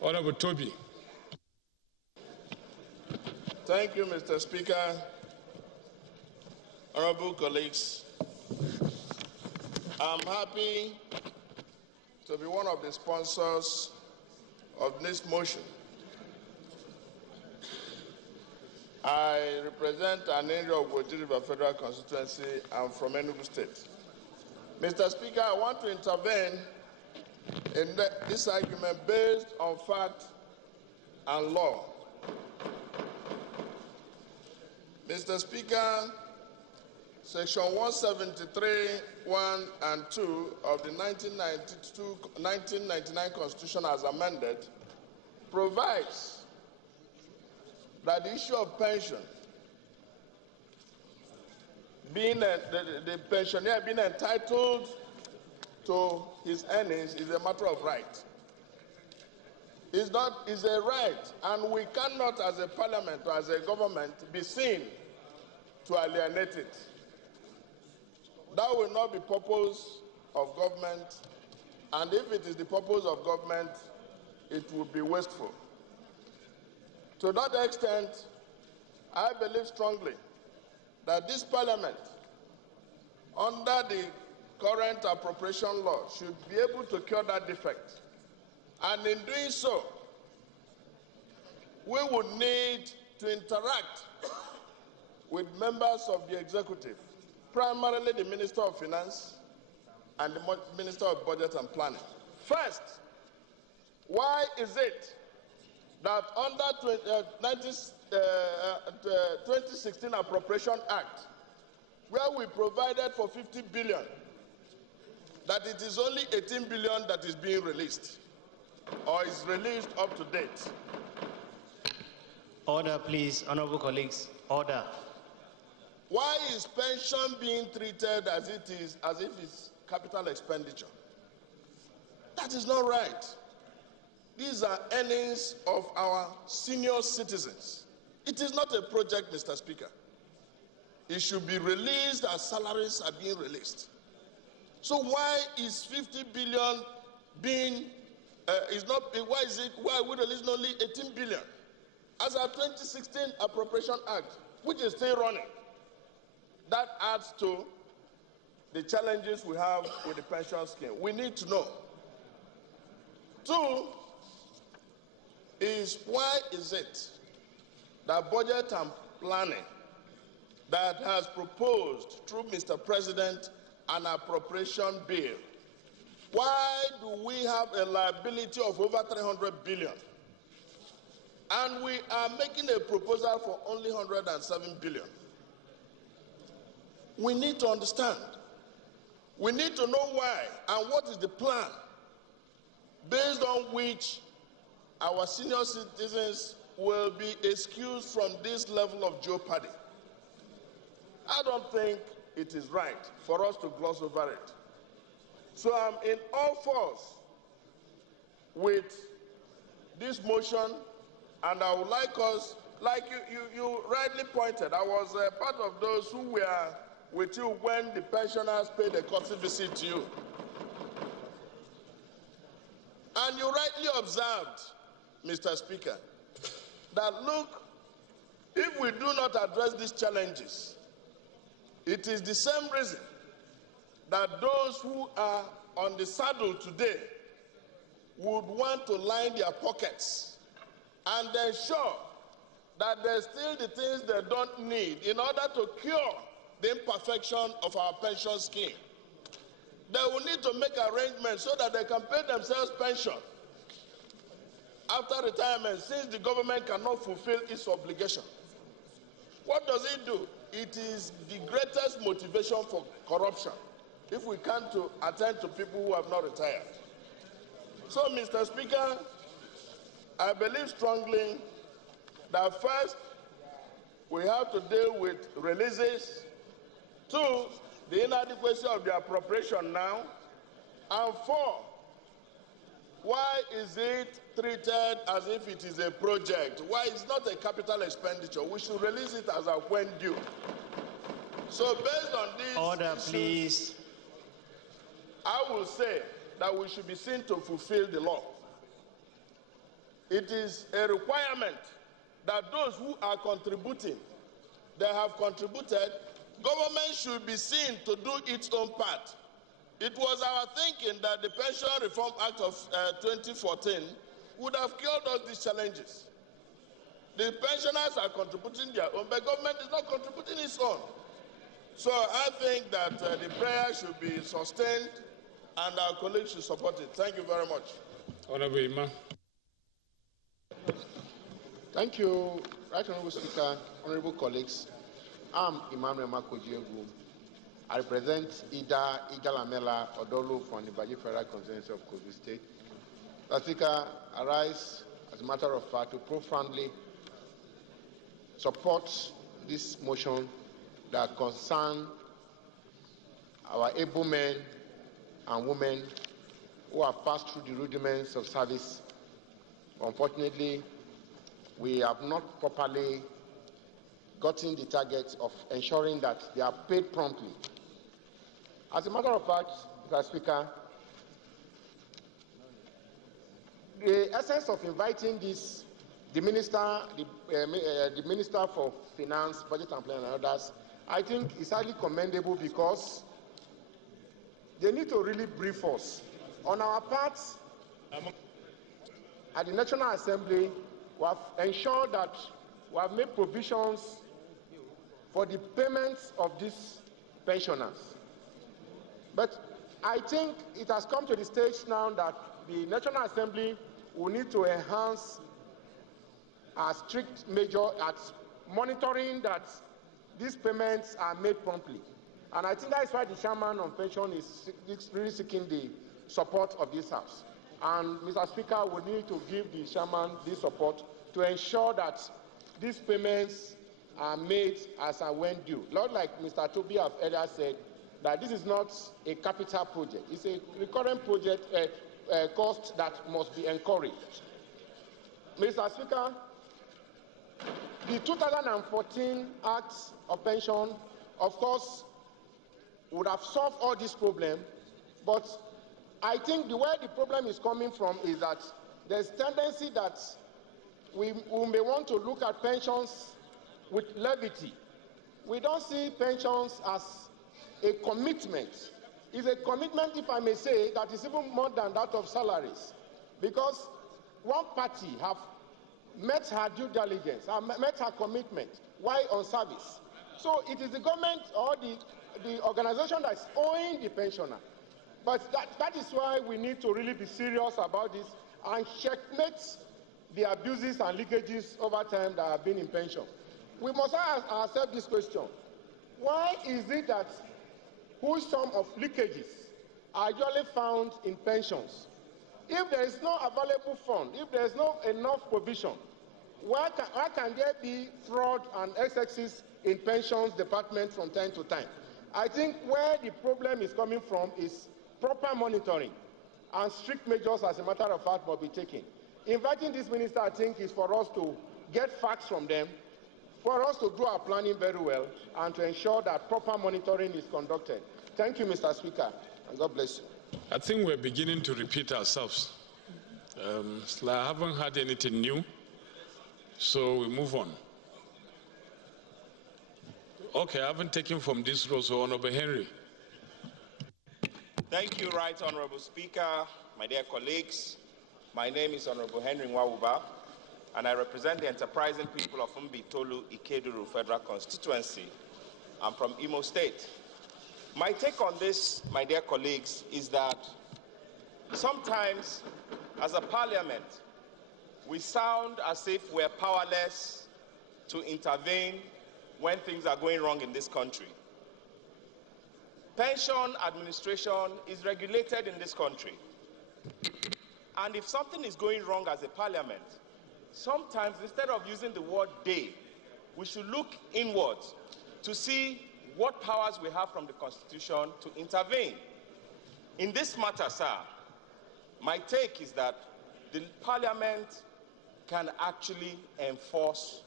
Honorable Toby. Thank you, Mr. Speaker. Honorable colleagues, I'm happy to be one of the sponsors of this motion. I represent an area of Abuja Federal Constituency. I'm from Enugu State. Mr. Speaker, I want to intervene in this argument based on fact and law. Mr. Speaker, Section 173(1) and 2 of the 1999 Constitution as amended provides that the issue of pension, the pensioner being entitled to his earnings is a matter of right. is a right, and we cannot, as a parliament or as a government, be seen to alienate it. That will not be purpose of government, and if it is the purpose of government, it would be wasteful. To that extent, I believe strongly that this parliament, under the current appropriation law, should be able to cure that defect. And in doing so, we would need to interact with members of the executive, primarily the Minister of Finance and the Minister of Budget and Planning. First, why is it that under 2016 Appropriation Act, where we provided for 50 billion, that it is only 18 billion that is being released, or is released up to date? Order, please, honorable colleagues. Order. Why is pension being treated as if it's capital expenditure? That is not right. These are earnings of our senior citizens. It is not a project, Mr. Speaker. It should be released as salaries are being released. So why is 50 billion being why we release only 18 billion as our 2016 Appropriation Act, which is still running? That adds to the challenges we have with the pension scheme. We need to know. Two is, why is it that Budget and Planning that has proposed through Mr. President an appropriation bill, why do we have a liability of over 300 billion? And we are making a proposal for only 107 billion. We need to understand. We need to know why and what is the plan based on which our senior citizens will be excused from this level of jeopardy. I don't think it is right for us to gloss over it. So I'm in all fours with this motion, and I would like us, like you rightly pointed, I was part of those who were with you when the pensioners paid a courtesy visit to you. And you rightly observed, Mr. Speaker, that look, if we do not address these challenges, it is the same reason that those who are on the saddle today would want to line their pockets and ensure that there's still the things they don't need in order to cure the imperfection of our pension scheme. They will need to make arrangements so that they can pay themselves pension after retirement, since the government cannot fulfill its obligation. What does it do? It is the greatest motivation for corruption if we can't attend to people who have not retired. So, Mr. Speaker, I believe strongly that first, we have to deal with releases. Two, the inadequacy of the appropriation now. And four, why is it treated as if it is a project? Why it's not a capital expenditure? We should release it as a when due. So based on this order, issues, please. I will say that we should be seen to fulfill the law. It is a requirement that those who are contributing, they have contributed, government should be seen to do its own part. It was our thinking that the Pension Reform Act of 2014 would have cured us these challenges. The pensioners are contributing their own, but government is not contributing its own. So I think that the prayer should be sustained and our colleagues should support it. Thank you very much. Honorable Ima. Thank you, Right Honorable Speaker, honorable colleagues. I'm Emmanuel Makojiegu. I represent Ida Lamela Odolu from the Baji Federal Constituency of Kogi State. Mr. Speaker, I rise, as a matter of fact, to profoundly support this motion that concern our able men and women who have passed through the rudiments of service Unfortunately, we have not properly gotten the target of ensuring that they are paid promptly. As a matter of fact, Mr. Speaker, the essence of inviting this, the Minister for Finance, Budget and Planning and others, I think is highly commendable because they need to really brief us. On our part, at the National Assembly, we have ensured that we have made provisions for the payments of these pensioners. But I think it has come to the stage now that the National Assembly will need to enhance our strict measure at monitoring that these payments are made promptly. And I think that is why the chairman on pension is really seeking the support of this House. And Mr. Speaker, we need to give the chairman this support to ensure that these payments are made as and when due. Not like Mr. Toby have earlier said, that this is not a capital project. It's a recurrent project cost that must be encouraged. Mr. Speaker, the 2014 Act of Pension, of course, would have solved all this problem, but I think the way the problem is coming from is that there's tendency that we may want to look at pensions with levity. We don't see pensions as a commitment. It's a commitment, if I may say, that is even more than that of salaries, because one party have met her due diligence, met her commitment while on service. So it is the government or the organization that is owing the pensioner. But that is why we need to really be serious about this and checkmate the abuses and leakages over time that have been in pension. We must ask ourselves this question. Why is it that whose sum of leakages are usually found in pensions? If there is no available fund, if there is not enough provision, why can there be fraud and excesses in pensions department from time to time? I think where the problem is coming from is proper monitoring and strict measures, as a matter of fact, must be taken. Inviting this minister, I think, is for us to get facts from them, for us to do our planning very well, and to ensure that proper monitoring is conducted. Thank you, Mr. Speaker, and God bless you. I think we're beginning to repeat ourselves. I haven't heard anything new, so we move on. Okay, I haven't taken from this row, so Honorable Henry. Thank you, Right Honorable Speaker, my dear colleagues. My name is Honorable Henry Nwawuba, and I represent the enterprising people of Mbitolu Ikeduru Federal Constituency. I'm from Imo State. My take on this, my dear colleagues, is that sometimes, as a parliament, we sound as if we're powerless to intervene when things are going wrong in this country. Pension administration is regulated in this country. And if something is going wrong as a parliament, sometimes instead of using the word they, we should look inwards to see what powers we have from the Constitution to intervene. In this matter, sir, my take is that the parliament can actually enforce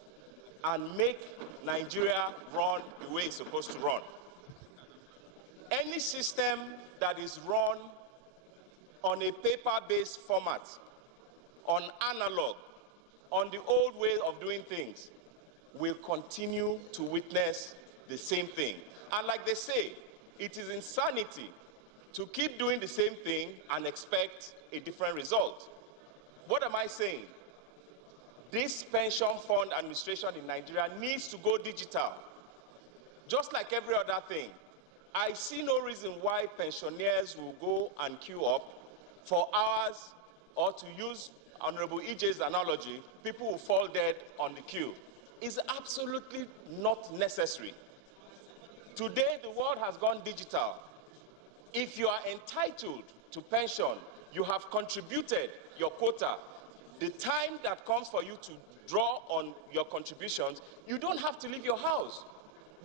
and make Nigeria run the way it's supposed to run. Any system that is run on a paper-based format, on analog, on the old way of doing things, will continue to witness the same thing. And like they say, it is insanity to keep doing the same thing and expect a different result. What am I saying? This pension fund administration in Nigeria needs to go digital. Just like every other thing, I see no reason why pensioners will go and queue up for hours, or to use Honorable EJ's analogy, people will fall dead on the queue. It's absolutely not necessary. Today, the world has gone digital. If you are entitled to pension, you have contributed your quota. The time that comes for you to draw on your contributions, you don't have to leave your house.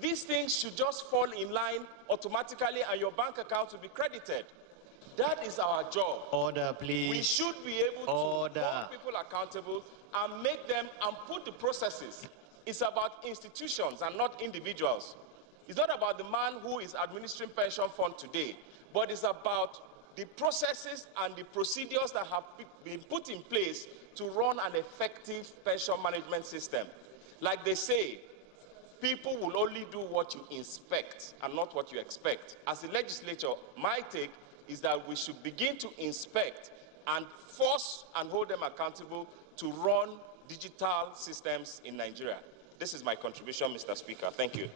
These things should just fall in line automatically and your bank account will be credited. That is our job. Order, please. We should be able to hold people accountable and make them and put the processes. It's about institutions and not individuals. It's not about the man who is administering pension fund today, but it's about the processes and the procedures that have been put in place to run an effective pension management system. Like they say, people will only do what you inspect and not what you expect. As a legislature, my take is that we should begin to inspect and force and hold them accountable to run digital systems in Nigeria. This is my contribution, Mr. Speaker. Thank you.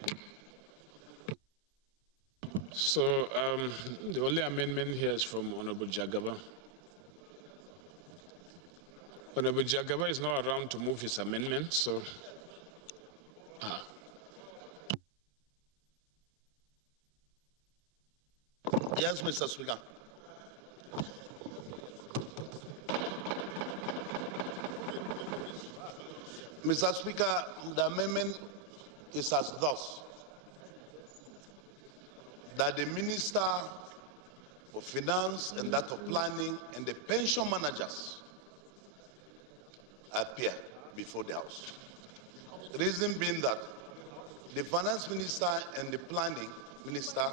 So the only amendment here is from Honorable Jagaba. Honorable Jagaba is not around to move his amendment, so. Yes, Mr. Speaker. Mr. Speaker, the amendment is as thus: that the Minister of Finance and that of Planning and the pension managers appear before the House. The reason being that the Finance Minister and the Planning Minister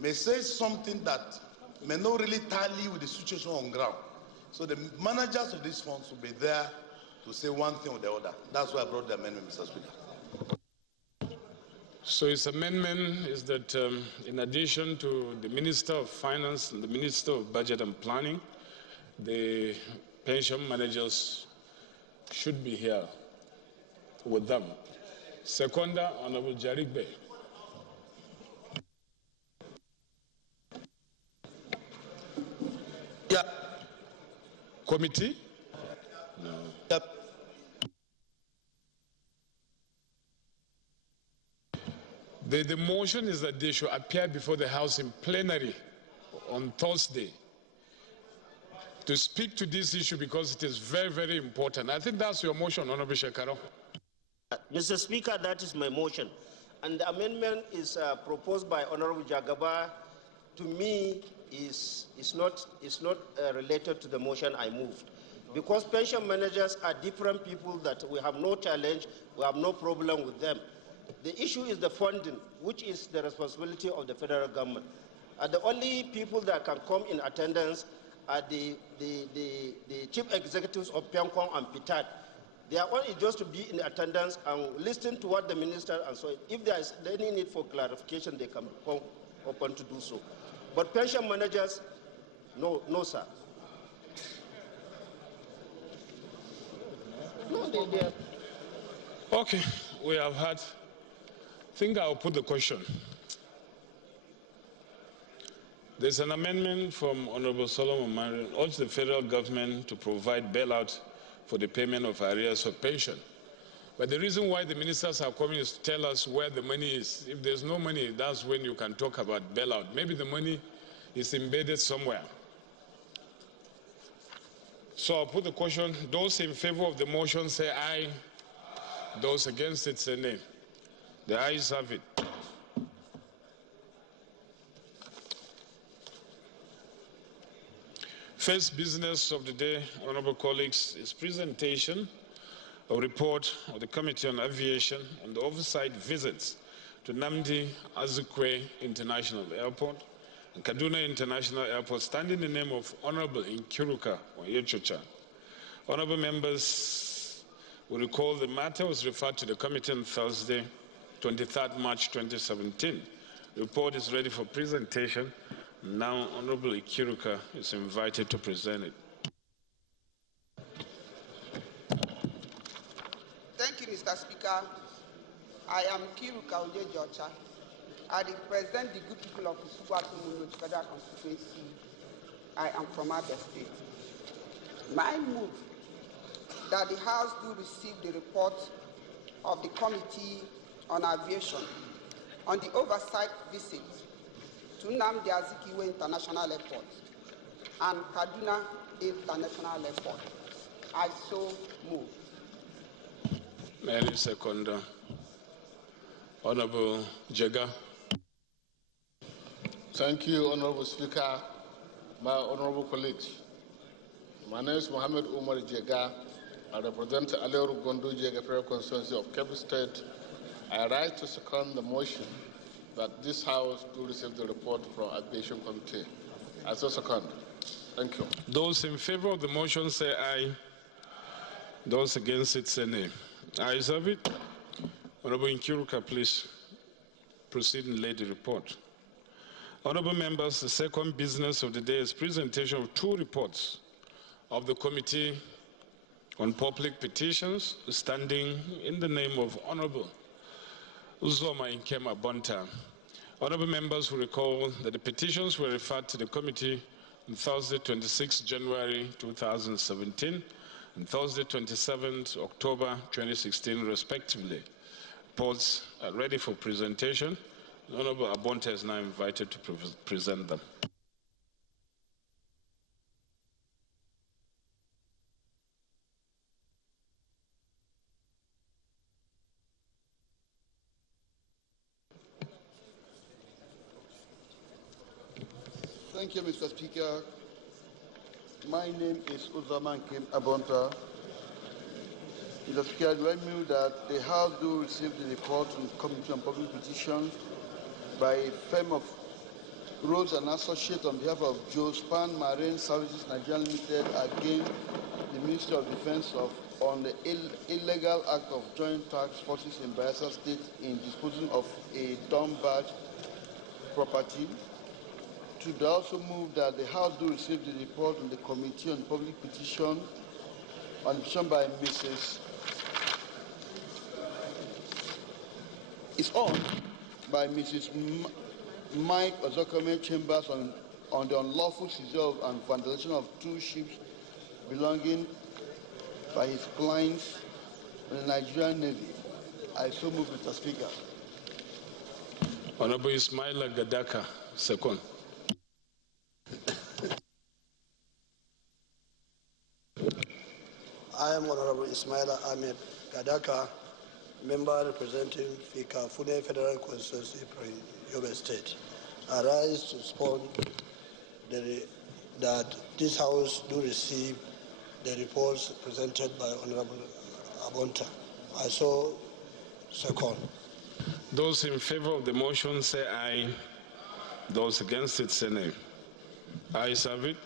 may say something that may not really tally with the situation on ground. So the managers of these funds will be there to say one thing or the other. That's why I brought the amendment, Mr. Speaker. So his amendment is that in addition to the Minister of Finance and the Minister of Budget and Planning, the pension managers should be here with them. Seconder, Honorable Jarik Bey. Yeah. Committee? No. Yep. The motion is that they should appear before the House in plenary on Thursday to speak to this issue because it is very, very important. I think that's your motion, Honorable Shekaro. Mr. Speaker, that is my motion. And the amendment is proposed by Honorable Jagaba. To me, is not related to the motion I moved. Because pension managers are different people that we have no challenge, we have no problem with them. The issue is the funding, which is the responsibility of the federal government. The only people that can come in attendance are the chief executives of Piankong and Pitat. They are only just to be in attendance and listen to what the minister and so. If there is any need for clarification, they can come open to do so. But pension managers, no, sir. No, they are. Okay, we have had. I think I'll put the question. There's an amendment from Honorable Solomon Marion, urge the federal government to provide bailout for the payment of arrears of pension. But the reason why the ministers are coming is to tell us where the money is. If there's no money, that's when you can talk about bailout. Maybe the money is embedded somewhere. So I'll put the question. Those in favor of the motion say aye. Those against it say nay. The ayes have it. First business of the day, honorable colleagues, is presentation of report of the Committee on Aviation and the oversight visits to Nnamdi Azikiwe International Airport and Kaduna International Airport, standing in the name of Honorable Nkiruka Onyechocha. Honorable members will recall the matter was referred to the committee on Thursday, 23rd March 2017. The report is ready for presentation. Now, Honorable Nkiruka is invited to present it. Thank you, Mr. Speaker. I am Nkiruka Onyechocha. I represent the good people of Isukwatu Federal Constituency. I am from Abia State. My move that the House do receive the report of the Committee on Aviation on the oversight visit to Nnamdi Azikiwe International Airport and Kaduna International Airport. I so move. Many seconder. Honorable Jega. Thank you, Honorable Speaker. My honorable colleagues, my name is Mohammed Umar Jega. I represent Aleoru Gondu Jega Federal Constituency of Kebbi State. I rise to second the motion that this House do receive the report from Aviation Committee. I so second. Thank you. Those in favor of the motion say aye. Those against it say nay. Ayes have it. Honorable Nkiruka, please proceed and lay the report. Honorable members, the second business of the day is presentation of two reports of the Committee on Public Petitions, standing in the name of Honorable Uzoma Nkema Bonta. Honorable members will recall that the petitions were referred to the committee on Thursday, 26 January 2017 and Thursday, 27 October 2016, respectively. Reports are ready for presentation. Honorable Abonta is now invited to present them. Thank you, Mr. Speaker. My name is Uzama Nkem Abonta. Mr. Speaker, I move that the House do receive the report on the Committee on Public Petitions by a firm of Rhodes and Associates on behalf of Joe Span Marine Services Nigeria Limited against the Ministry of Defense on the illegal act of joint tax forces in Bayelsa State in disposing of a dump-barge property. To also move that the House do receive the report on the Committee on Public Petition on the petition by Mrs. Mike Ozokome Chambers on the unlawful seizure and vandalization of two ships belonging by his clients in the Nigerian Navy. I so move, Mr. Speaker. Honorable Ismaila Gadaka, second. I am Honorable Ismaila Ahmed Gadaka, member representing Fika Fune Federal Constituency, Yobe State. I rise to support that this House do receive the reports presented by Honorable Abonta. I so second. Those in favor of the motion say aye. Those against it say nay. Ayes have it.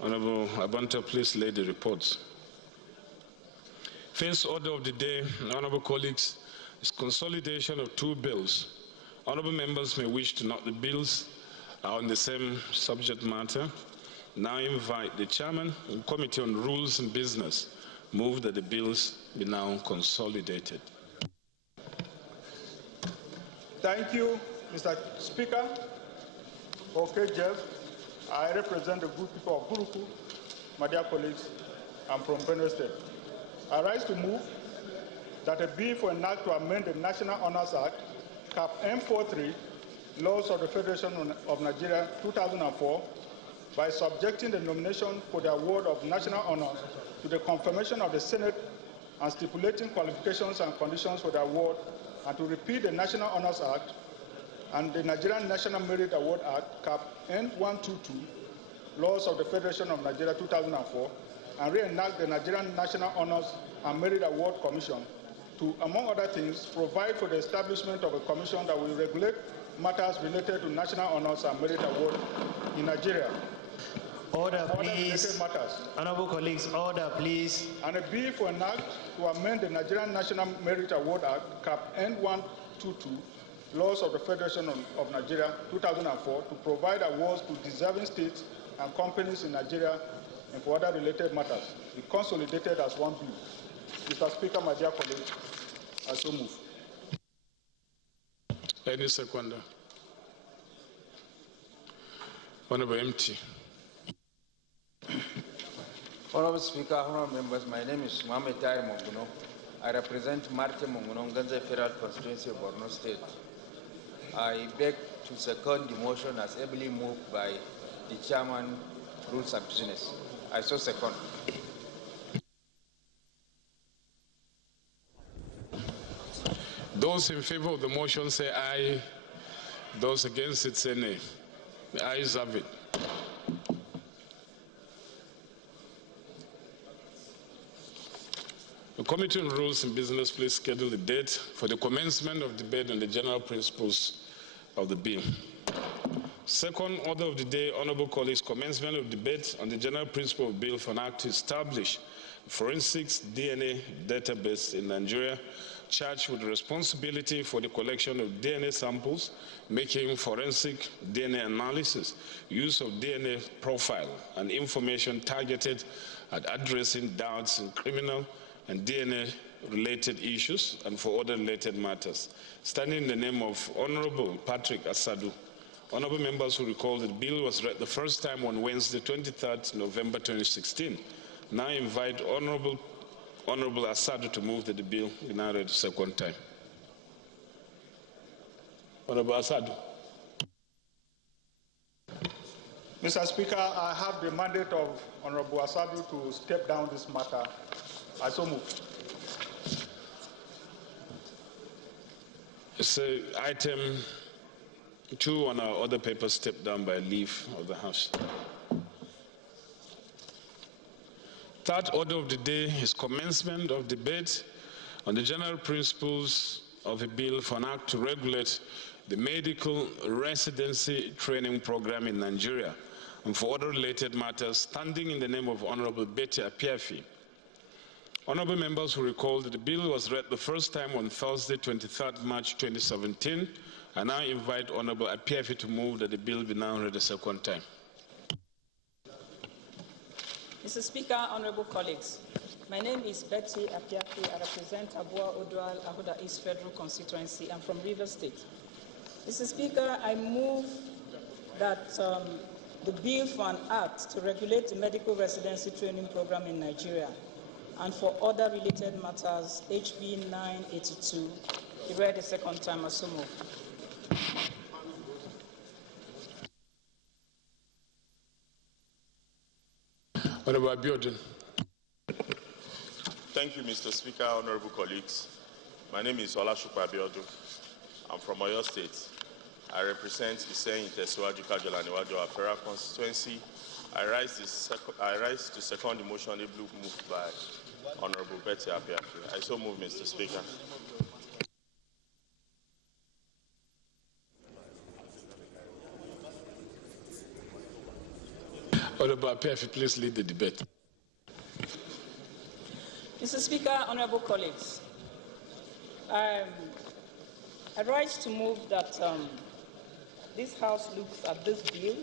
Honorable Abonta, please lay the reports. First order of the day, honorable colleagues, is consolidation of two bills. Honorable members may wish to note the bills are on the same subject matter. Now invite the chairman and Committee on Rules and Business move that the bills be now consolidated. Thank you, Mr. Speaker. Okay, Jeff. I represent the good people of Buruku, my dear colleagues. I'm from Benue State. I rise to move that a bill for an act to amend the National Honours Act, Cap M43, Laws of the Federation of Nigeria 2004, by subjecting the nomination for the award of national honours to the confirmation of the Senate and stipulating qualifications and conditions for the award, and to repeal the National Honours Act and the Nigerian National Merit Award Act, Cap N122, Laws of the Federation of Nigeria 2004, and reenact the Nigerian National Honours and Merit Award Commission to, among other things, provide for the establishment of a commission that will regulate matters related to national honours and merit award in Nigeria. Order, please. Honorable colleagues, order, please. And a bill for an act to amend the Nigerian National Merit Award Act, Cap N122, Laws of the Federation of Nigeria 2004, to provide awards to deserving states and companies in Nigeria and for other related matters. Be consolidated as one bill. Mr. Speaker, my dear colleagues, I so move. Any seconder? Honorable MT. Honorable Speaker, honorable members, my name is Mohamed Tahir Monguno. I represent Marte Monguno, Ganze Federal Constituency of Borno State. I beg to second the motion as ably moved by the Chairman, Rules and Business. I so second. Those in favor of the motion say aye. Those against it say nay. The ayes have it. The Committee on Rules and Business please schedule the date for the commencement of debate on the general principles of the bill. Second order of the day, honorable colleagues, commencement of debate on the general principle of bill for an act to establish a forensics DNA database in Nigeria, charged with responsibility for the collection of DNA samples, making forensic DNA analysis, use of DNA profile, and information targeted at addressing doubts in criminal and DNA-related issues and for other related matters. Standing in the name of Honorable Patrick Asadu, honorable members who recall that the bill was read the first time on Wednesday, 23rd November 2016. Now invite Honorable Asadu to move that the bill be now read the second time. Honorable Asadu. Mr. Speaker, I have the mandate of Honorable Asadu to step down this matter. I so move. It's item 2 on our other paper, stepped down by leave of the House. Third order of the day is commencement of debate on the general principles of a bill for an act to regulate the medical residency training program in Nigeria and for other related matters, standing in the name of Honorable Betty Apiafi. Honorable members who recall that the bill was read the first time on Thursday, 23rd March 2017. I now invite Honorable Apiafi to move that the bill be now read the second time. Mr. Speaker, honorable colleagues, my name is Betty Apiafi. I represent Abuja Odual Ahuda East Federal Constituency. I'm from Rivers State. Mr. Speaker, I move that the bill for an act to regulate the medical residency training program in Nigeria and for other related matters, HB 982, be read the second time. As so moved. Honorable Abiodun. Thank you, Mr. Speaker, honorable colleagues. My name is Olashukwu Abiodun. I'm from Oyo State. I represent Isen Itesiwaju Kajolaniwaju Afera constituency. I rise to second the motion moved by Honorable Betty Apiafi. I so move, Mr. Speaker. Honorable Apiafi, please lead the debate. Mr. Speaker, honorable colleagues, I rise to move that this House looks at this bill.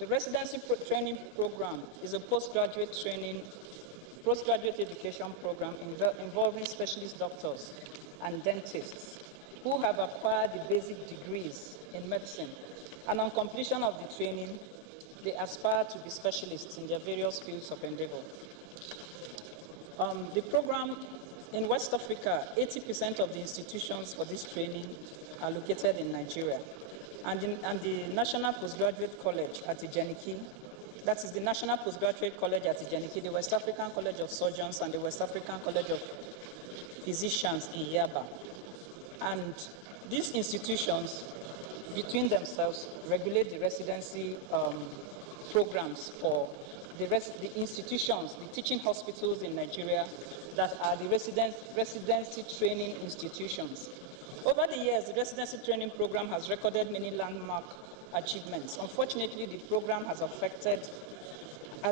The residency training program is a postgraduate education program involving specialist doctors and dentists who have acquired the basic degrees in medicine, and on completion of the training, they aspire to be specialists in their various fields of endeavor. The program in West Africa, 80% of the institutions for this training are located in Nigeria. And the National Postgraduate College at Ijeniki, that is the National Postgraduate College at Ijeniki, the West African College of Surgeons, and the West African College of Physicians in Yaba. And these institutions, between themselves, regulate the residency programs for the institutions, the teaching hospitals in Nigeria that are the residency training institutions. Over the years, the residency training program has recorded many landmark achievements. Unfortunately, the program has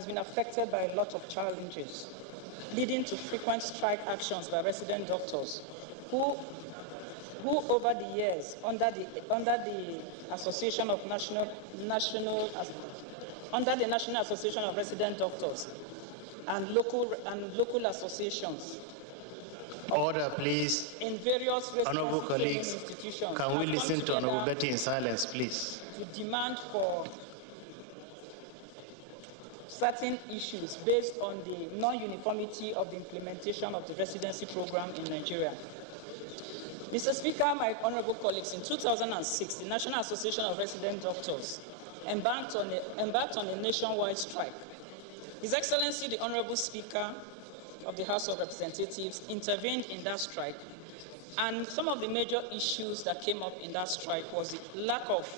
been affected by a lot of challenges, leading to frequent strike actions by resident doctors who over the years, under the Association of under the National Association of Resident Doctors and local associations. Order, please. In various honorable colleagues, institutions. can we listen to Honorable Betty in silence, please? To demand for certain issues based on the non-uniformity of the implementation of the residency program in Nigeria. Mr. Speaker, my honorable colleagues, in 2006, the National Association of Resident Doctors embarked on a nationwide strike. His Excellency, the Honorable Speaker of the House of Representatives, intervened in that strike, and some of the major issues that came up in that strike was the lack of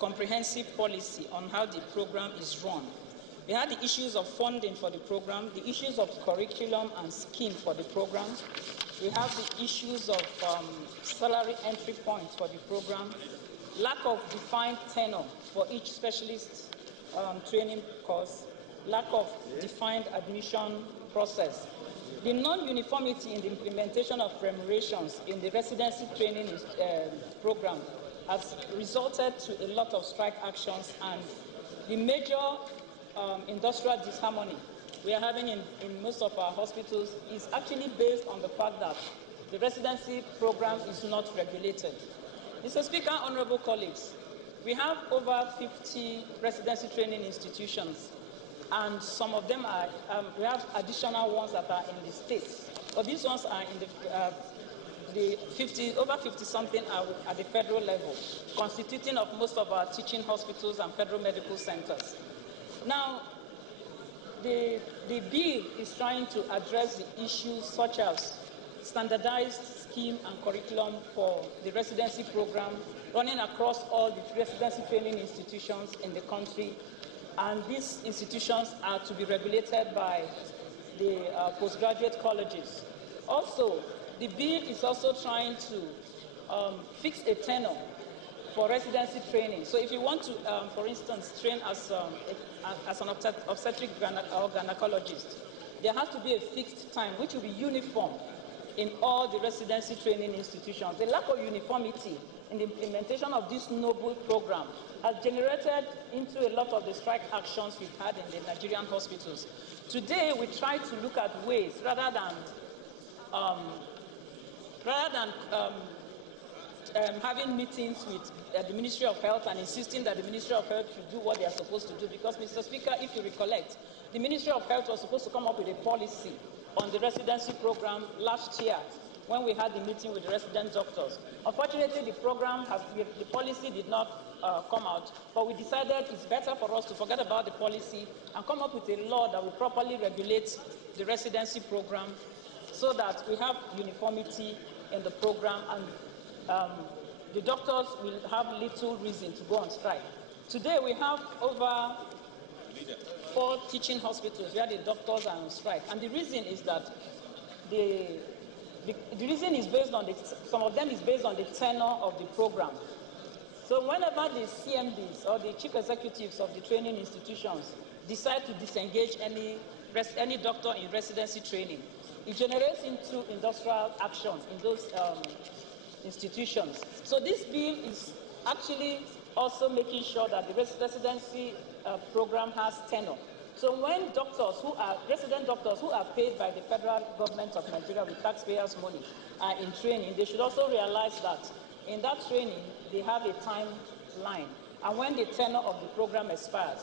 comprehensive policy on how the program is run, We had the issues of funding for the program, the issues of curriculum and scheme for the program. We have the issues of salary entry points for the program, lack of defined tenure for each specialist training course, lack of defined admission process. The non-uniformity in the implementation of remunerations in the residency training program has resulted to a lot of strike actions, and the major industrial disharmony we are having in most of our hospitals is actually based on the fact that the residency program is not regulated. Mr. Speaker, honorable colleagues, we have over 50 residency training institutions, and some of them are, we have additional ones that are in the states, but these ones are in over 50-something are at the federal level, constituting of most of our teaching hospitals and federal medical centers. Now, the bill is trying to address the issues such as standardized scheme and curriculum for the residency program running across all the residency training institutions in the country, and these institutions are to be regulated by the postgraduate colleges. Also, the bill is also trying to fix a tenure for residency training. So if you want to, for instance, train as an obstetric or gynecologist, there has to be a fixed time which will be uniform in all the residency training institutions. The lack of uniformity in the implementation of this noble program has generated into a lot of the strike actions we've had in the Nigerian hospitals. Today, we try to look at ways, rather than having meetings with the Ministry of Health and insisting that the Ministry of Health should do what they are supposed to do. Because, Mr. Speaker, if you recollect, the Ministry of Health was supposed to come up with a policy on the residency program last year when we had the meeting with the resident doctors. Unfortunately, the policy did not come out, but we decided it's better for us to forget about the policy and come up with a law that will properly regulate the residency program so that we have uniformity in the program, and the doctors will have little reason to go on strike. Today we have over 4 teaching hospitals where the doctors are on strike, and the reason is that the reason is based on some of them is based on the tenure of the program. So whenever the CMDs or the chief executives of the training institutions decide to disengage any doctor in residency training, it generates into industrial action in those institutions. So this bill is actually also making sure that the residency program has tenure. So when resident doctors who are paid by the federal government of Nigeria with taxpayers' money are in training, they should also realize that in that training, they have a timeline. And when the tenure of the program expires,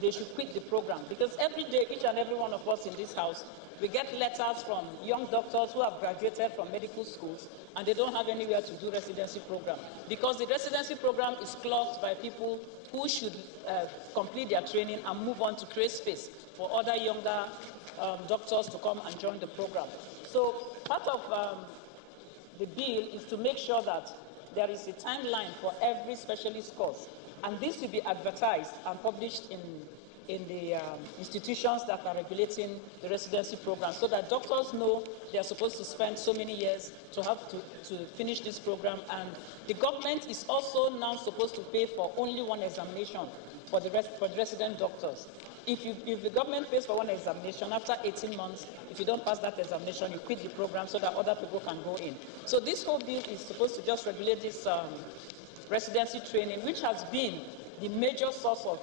they should quit the program. Because every day, each and every one of us in this house, we get letters from young doctors who have graduated from medical schools, and they don't have anywhere to do residency program. Because the residency program is clogged by people who should complete their training and move on to create space for other younger doctors to come and join the program. So part of the bill is to make sure that there is a timeline for every specialist course, and this will be advertised and published in the institutions that are regulating the residency program, so that doctors know they are supposed to spend so many years to finish this program. And the government is also now supposed to pay for only one examination for the resident doctors. If the government pays for one examination, after 18 months, if you don't pass that examination, you quit the program so that other people can go in. So this whole bill is supposed to just regulate this residency training, which has been the major source of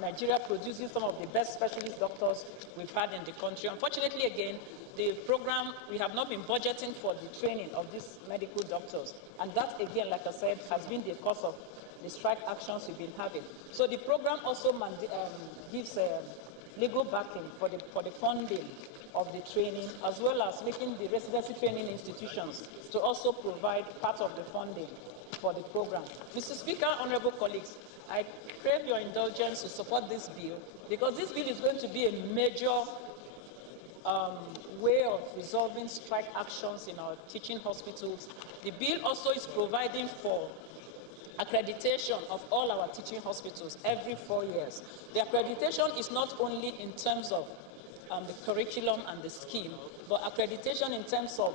Nigeria producing some of the best specialist doctors we've had in the country. Unfortunately, again, the program, we have not been budgeting for the training of these medical doctors. And that, again, like I said, has been the cause of the strike actions we've been having. So the program also gives legal backing for the funding of the training, as well as making the residency training institutions to also provide part of the funding for the program. Mr. Speaker, honorable colleagues, I crave your indulgence to support this bill, because this bill is going to be a major way of resolving strike actions in our teaching hospitals. The bill also is providing for accreditation of all our teaching hospitals every 4 years. The accreditation is not only in terms of the curriculum and the scheme, but accreditation in terms of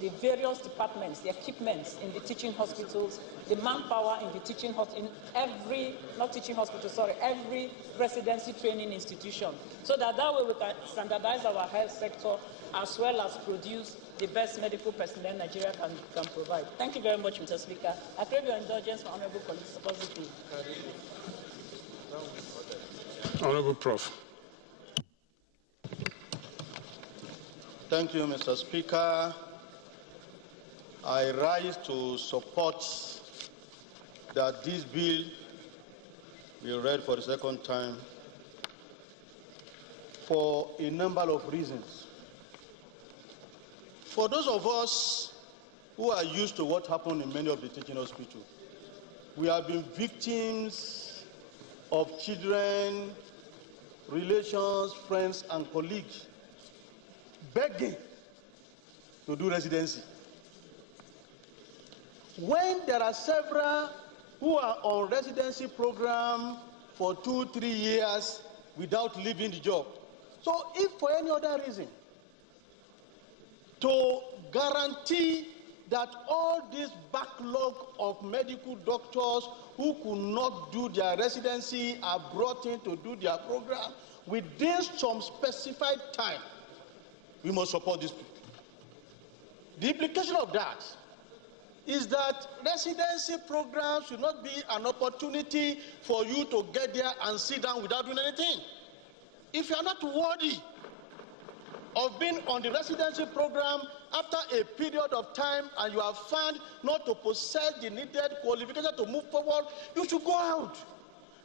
the various departments, the equipments in the teaching hospitals, the manpower in the teaching in every, not teaching hospital, sorry, every residency training institution, so that way we can standardize our health sector as well as produce the best medical personnel Nigeria can provide. Thank you very much, Mr. Speaker. I crave your indulgence for honorable colleagues. Positive. Honorable Prof. Thank you, Mr. Speaker. I rise to support that this bill be read for the second time for a number of reasons. For those of us who are used to what happened in many of the teaching hospitals, we have been victims of children, relations, friends, and colleagues begging to do residency. When there are several who are on residency program for 2-3 years without leaving the job. So if for any other reason, to guarantee that all this backlog of medical doctors who could not do their residency are brought in to do their program within some specified time, we must support this. The implication of that is that residency programs should not be an opportunity for you to get there and sit down without doing anything. If you are not worthy of being on the residency program after a period of time and you are found not to possess the needed qualification to move forward, you should go out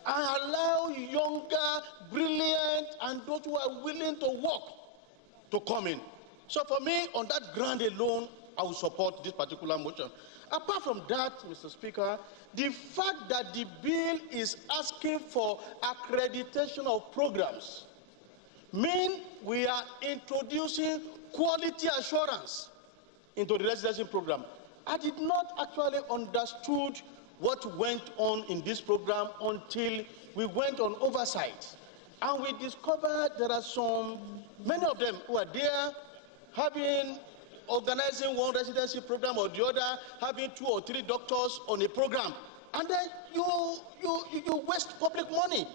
and allow younger, brilliant, and those who are willing to work to come in. So for me, on that ground alone, I will support this particular motion. Apart from that, Mr. Speaker, the fact that the bill is asking for accreditation of programs means we are introducing quality assurance into the residency program. I did not actually understood what went on in this program until we went on oversight. And we discovered there are many of them who are there organizing one residency program or the other, having 2 or 3 doctors on a program. And then you waste public money.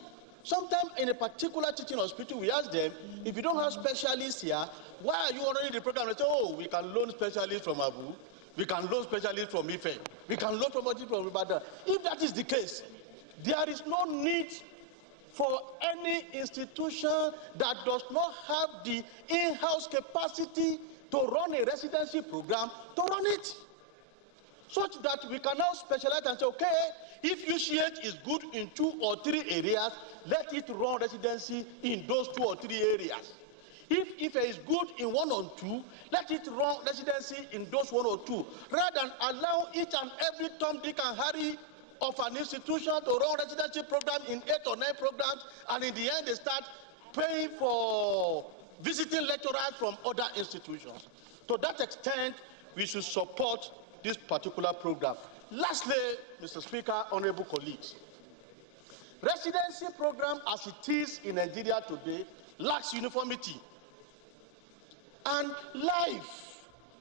Sometimes in a particular teaching hospital, we ask them, if you don't have specialists here, why are you running the program? They say, oh, we can loan specialists from Abu, we can loan specialists from Ife, we can loan somebody from Ibadan. If that is the case, there is no need for any institution that does not have the in-house capacity to run a residency program to run it, such that we can now specialize and say, okay, if UCH is good in 2 or 3 areas, let it run residency in those 2 or 3 areas. If it is good in 1 or 2, let it run residency in those 1 or 2, rather than allow each and every Tom, Dick, and Harry of an institution to run residency program in 8 or 9 programs, and in the end they start paying for visiting lecturers from other institutions. To that extent, we should support this particular program. Lastly, Mr. Speaker, honorable colleagues, residency program as it is in Nigeria today lacks uniformity. And life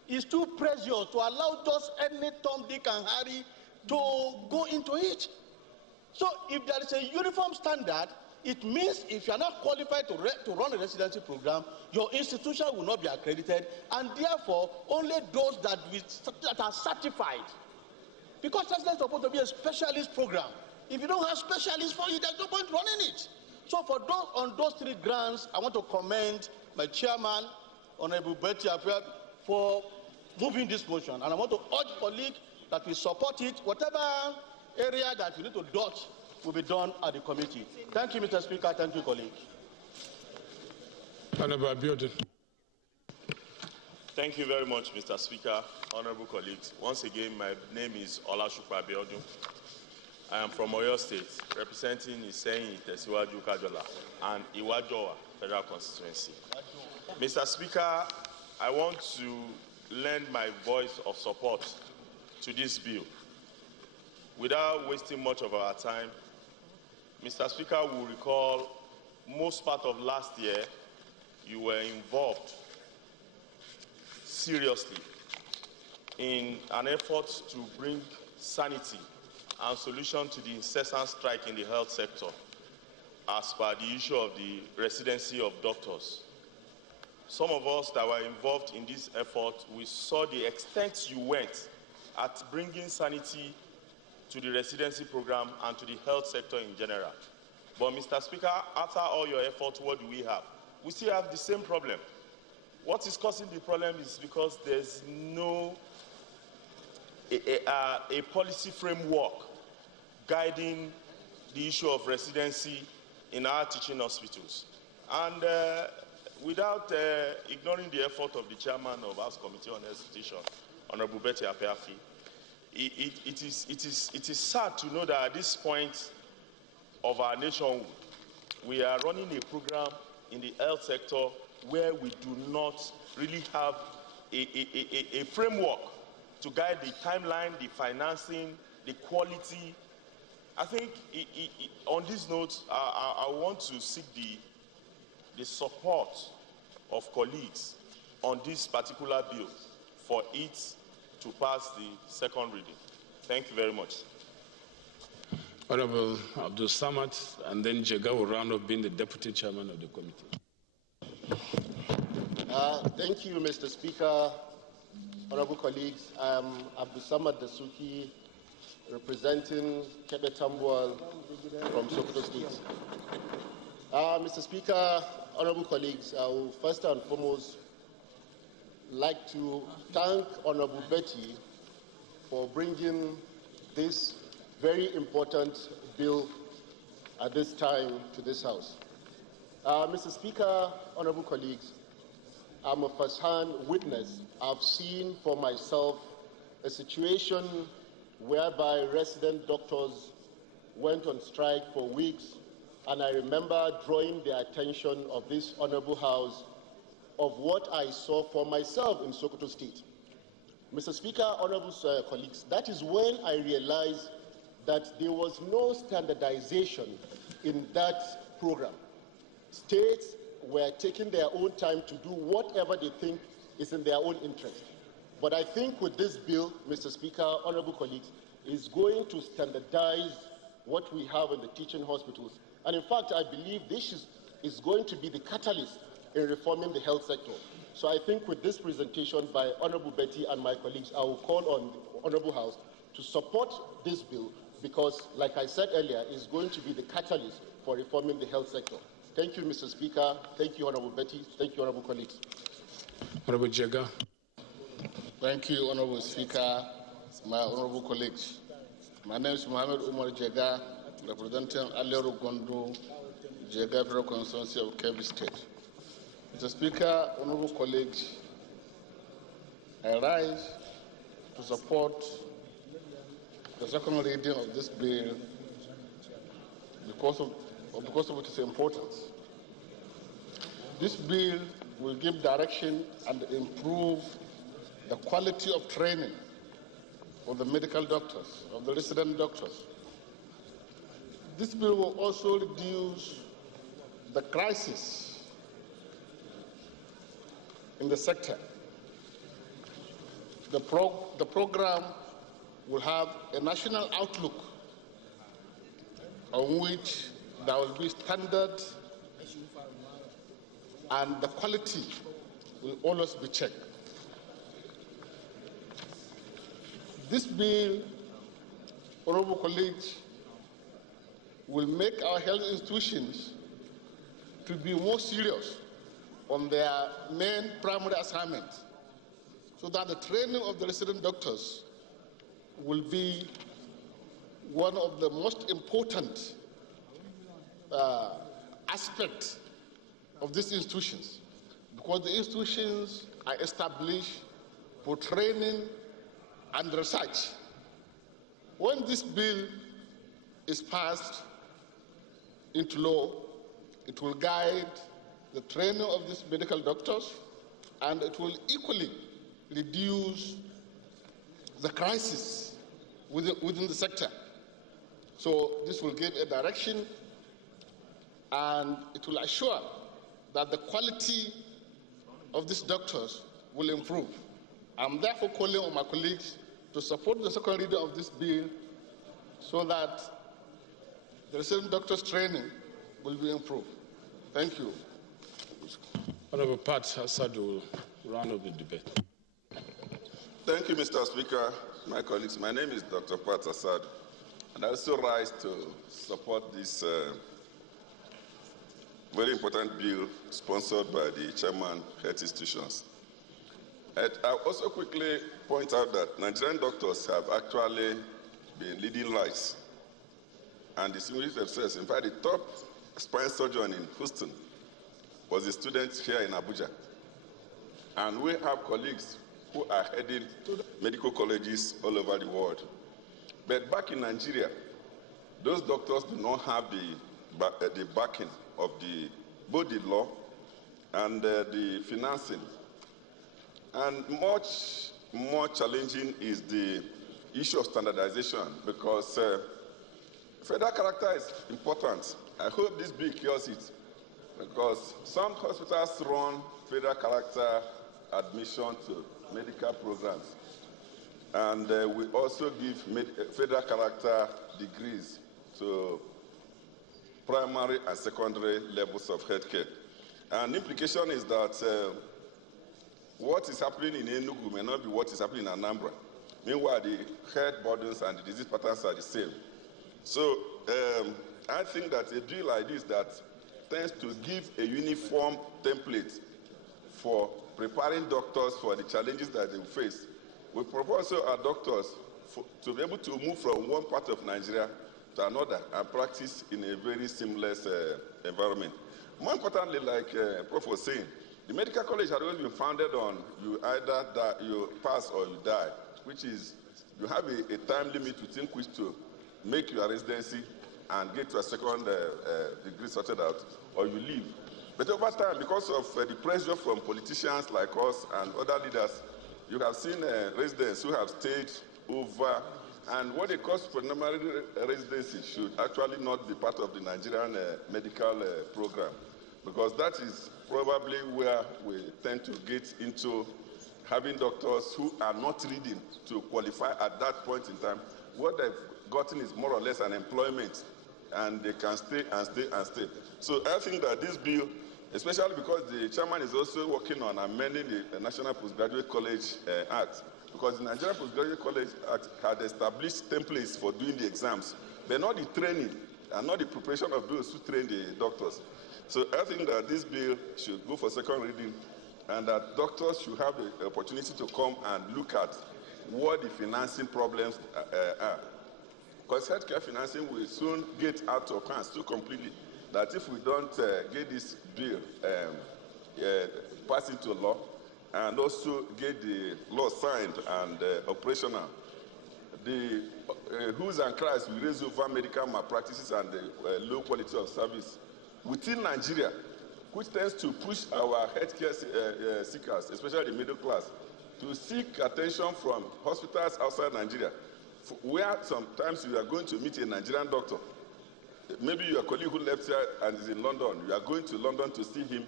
is too precious to allow just any Tom, Dick, and Harry to go into it. So if there is a uniform standard, it means if you are not qualified to run a residency program, your institution will not be accredited, and therefore only those that are certified. Because residency is supposed to be a specialist program. If you don't have specialists for it, there's no point running it. So on those 3 grounds, I want to commend my chairman, Honorable Betty Apia, for moving this motion. And I want to urge colleagues that we support it. Whatever area that we need to dodge will be done at the committee. Thank you, Mr. Speaker. Thank you, colleagues. Honorable Abiodun. Thank you very much, Mr. Speaker, honorable colleagues. Once again, my name is Olashukwu Abiodun. I am from Oyo State, representing Iseyin, Tesiwaju Kajola, and Iwajowa Federal Constituency. Mr. Speaker, I want to lend my voice of support to this bill. without wasting much of our time, Mr. Speaker will recall most part of last year you were involved seriously in an effort to bring sanity and solution to the incessant strike in the health sector as per the issue of the residency of doctors. Some of us that were involved in this effort, we saw the extent you went at bringing sanity to the residency program and to the health sector in general. But Mr. Speaker, after all your efforts, what do we have? We still have the same problem. What is causing the problem is because there's no a policy framework guiding the issue of residency in our teaching hospitals. And without ignoring the effort of the chairman of House Committee on Education, Honorable Betty Apeafi, it is sad to know that at this point of our nationhood, we are running a program in the health sector where we do not really have a framework to guide the timeline, the financing, the quality. I think on this note, I want to seek the support of colleagues on this particular bill for it to pass the second reading. Thank you very much. Honorable Abdul Samad, and then Jega will round up being the deputy chairman of the committee. Thank you, Mr. Speaker. Honorable colleagues, I am Abdul Samad Dasuki, representing Kebe Tambuwal from Sokoto State. Mr. Speaker, honorable colleagues, I will first and foremost like to thank Honorable Betty for bringing this very important bill at this time to this House. Mr. Speaker, honorable colleagues, I'm a first-hand witness. I've seen for myself a situation whereby resident doctors went on strike for weeks, and I remember drawing the attention of this honorable House of what I saw for myself in Sokoto State. Mr. Speaker, honorable colleagues, that is when I realized that there was no standardization in that program. States were taking their own time to do whatever they think is in their own interest. But I think with this bill, Mr. Speaker, honorable colleagues, is going to standardize what we have in the teaching hospitals. And in fact, I believe this is going to be the catalyst in reforming the health sector. So I think with this presentation by Honorable Betty and my colleagues, I will call on the Honorable House to support this bill because, like I said earlier, it's going to be the catalyst for reforming the health sector. Thank you, Mr. Speaker. Thank you, Honorable Betty. Thank you, Honorable colleagues. Honorable Jega. Thank you, Honorable Speaker, my honorable colleagues. My name is Mohammed Umar Jega, representing Aleru Gondo, Jega Federal Constituency of Kebbi State. Mr. Speaker, honorable colleagues, I rise to support the second reading of this bill because of its importance. This bill will give direction and improve the quality of training of the medical doctors, of the resident doctors. This bill will also reduce the crisis in the sector. The program will have a national outlook on which there will be standard and the quality will always be checked. This bill, honorable colleagues, will make our health institutions to be more serious on their main primary assignment so that the training of the resident doctors will be one of the most important aspects of these institutions, because the institutions are established for training and research. When this bill is passed into law, it will guide the training of these medical doctors, and it will equally reduce the crisis within the sector. So this will give a direction, and it will assure that the quality of these doctors will improve. I'm therefore calling on my colleagues to support the second reading of this bill so that the resident doctors' training will be improved. Thank you. Honorable Pat Assad will round up the debate. Thank you, Mr. Speaker. My colleagues, my name is Dr. Pat Assad, and I also rise to support this very important bill sponsored by the chairman, health institutions. I'll also quickly point out that Nigerian doctors have actually been leading lights. And the similitude says, in fact, the top spine surgeon in Houston was a student here in Abuja. And we have colleagues who are heading medical colleges all over the world. But back in Nigeria, those doctors do not have the backing of both the law and the financing. And much more challenging is the issue of standardization, because federal character is important. I hope this bill cures it, because some hospitals run federal character admission to medical programs. And we also give federal character degrees to primary and secondary levels of healthcare. And the implication is that what is happening in Enugu may not be what is happening in Anambra. Meanwhile, the health burdens and the disease patterns are the same. So I think that a deal like this that tends to give a uniform template for preparing doctors for the challenges that they face. We propose our doctors to be able to move from one part of Nigeria to another and practice in a very seamless environment. More importantly, like Prof was saying, the medical college had always been founded on you either you pass or you die, which is you have a time limit within which to make your residency and get your second degree sorted out, or you leave. But over time, because of the pressure from politicians like us and other leaders, you have seen residents who have stayed over, and what they call supernumerary residency should actually not be part of the Nigerian medical program, because that is probably where we tend to get into having doctors who are not reading to qualify at that point in time. What they've gotten is more or less an employment, and they can stay and stay and stay. So I think that this bill, especially because the chairman is also working on amending the National Postgraduate College Act, because the Nigerian Postgraduate College Act had established templates for doing the exams, but not the training and not the preparation of those who train the doctors. So I think that this bill should go for second reading, and that doctors should have the opportunity to come and look at what the financing problems are. Because healthcare financing will soon get out of hands so completely that if we don't get this bill passed into law and also get the law signed and operational, the who's and cries will raise over medical malpractices and the low quality of service within Nigeria, which tends to push our healthcare seekers, especially the middle class, to seek attention from hospitals outside Nigeria, where sometimes you are going to meet a Nigerian doctor. Maybe your colleague who left here and is in London, you are going to London to see him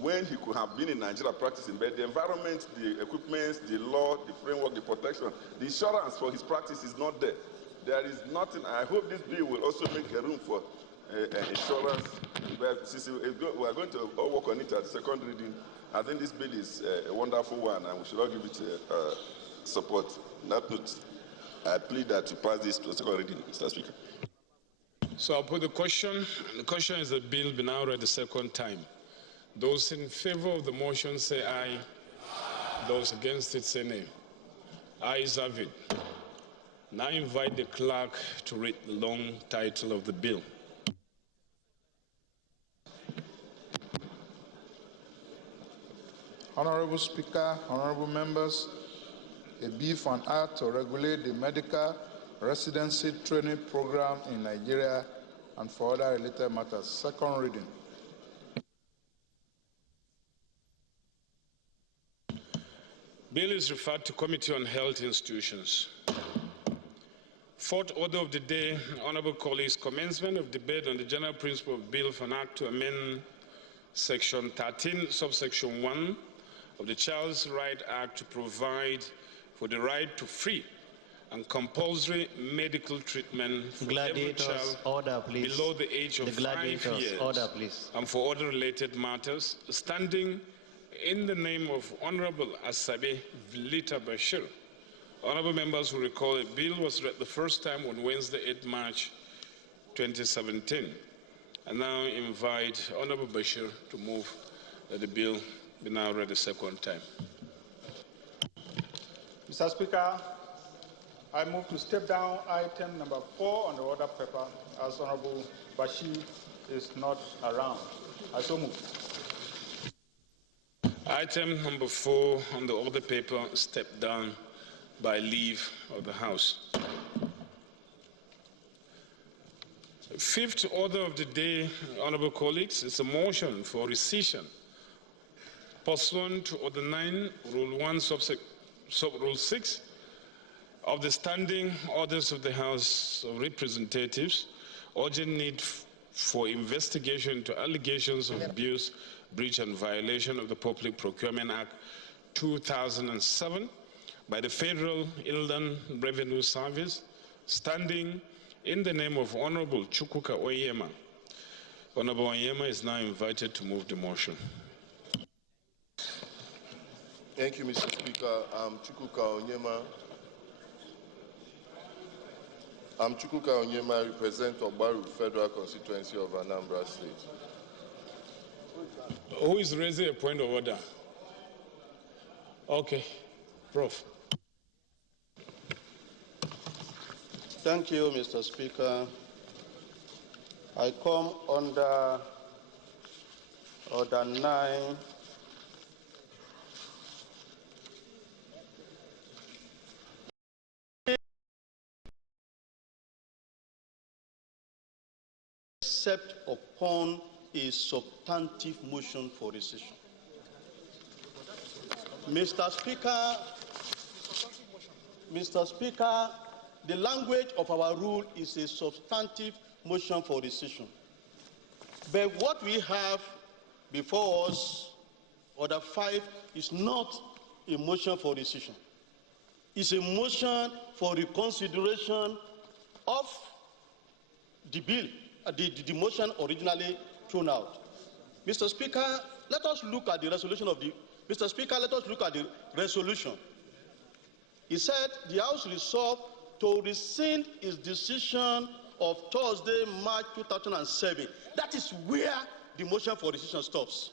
when he could have been in Nigeria practicing. But the environment, the equipment, the law, the framework, the protection, the insurance for his practice is not there. There is nothing. I hope this bill will also make a room for insurance. But since we are going to all work on it at the second reading, I think this bill is a wonderful one, and we should all give it support. On that note, I plead that to pass this to the second reading, Mr. Speaker. So I'll put the question. The question is the bill be now read the second time. Those in favor of the motion say aye. Those against it say nay. Ayes have it. Now invite the clerk to read the long title of the bill. Honorable Speaker, honorable members, a bill for an act to regulate the medical residency training program in Nigeria and for other related matters. Second reading. Bill is referred to Committee on Health Institutions. Fourth order of the day, honorable colleagues, commencement of debate on the general principle of bill for an act to amend section 13, subsection 1 of the Child's Right Act to provide for the right to free and compulsory medical treatment for every child below the age of 5 years, and for other related matters, standing in the name of Honorable Asabe Vlita Bashir. Honorable members will recall a bill was read the first time on Wednesday, 8 March 2017. I now invite Honorable Bashir to move that the bill be now read a second time. Mr. Speaker, I move to step down item number 4 on the order paper as Honorable Bashir is not around. I so move. Item number 4 on the order paper, step down by leave of the House. Fifth order of the day, honorable colleagues, is a motion for rescission pursuant to Order 9, Rule 1, Sub-Rule 6 of the Standing Orders of the House of Representatives, urgent need for investigation into allegations of abuse, breach, and violation of the Public Procurement Act 2007 by the Federal Inland Revenue Service, standing in the name of Honorable Chukwuka Onyema. Honorable Onyema is now invited to move the motion. Thank you, Mr. Speaker. I'm Chukwuka Onyema. I represent Ogbaru Federal Constituency of Anambra State. Who is raising a point of order? Okay, Prof. Thank you, Mr. Speaker. I come under Order 9. Except upon a substantive motion for rescission. Mr. Speaker, the language of our rule is a substantive motion for rescission. But what we have before us, Order 5, is not a motion for rescission. It's a motion for reconsideration of the bill, the motion originally thrown out. Mr. Speaker, let us look at the resolution of the resolution. He said the House resolved to rescind its decision of Thursday, March 2007. That is where the motion for rescission stops.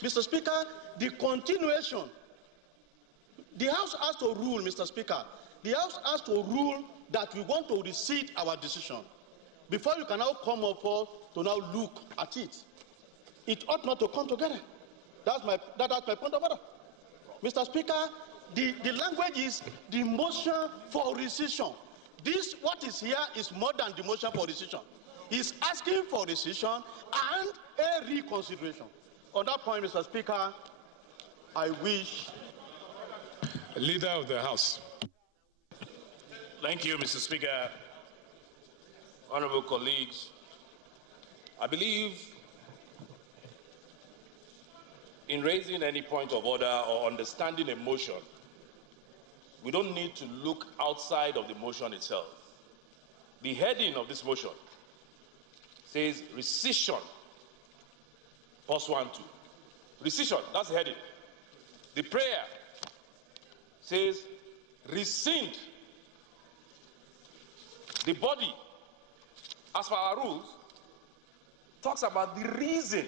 Mr. Speaker, the continuation, the House has to rule, Mr. Speaker, the House has to rule that we want to rescind our decision before you can now come up to now look at it. It ought not to come together. That's my point of order. Mr. Speaker, the language is the motion for rescission. This, what is here, is more than the motion for rescission. It's asking for rescission and a reconsideration. On that point, Mr. Speaker, I wish. Leader of the House. Thank you, Mr. Speaker. Honorable colleagues, I believe in raising any point of order or understanding a motion, we don't need to look outside of the motion itself. The heading of this motion says rescission, pursuant to. Rescission, that's the heading. The prayer says rescind. The body, as per our rules, talks about the reason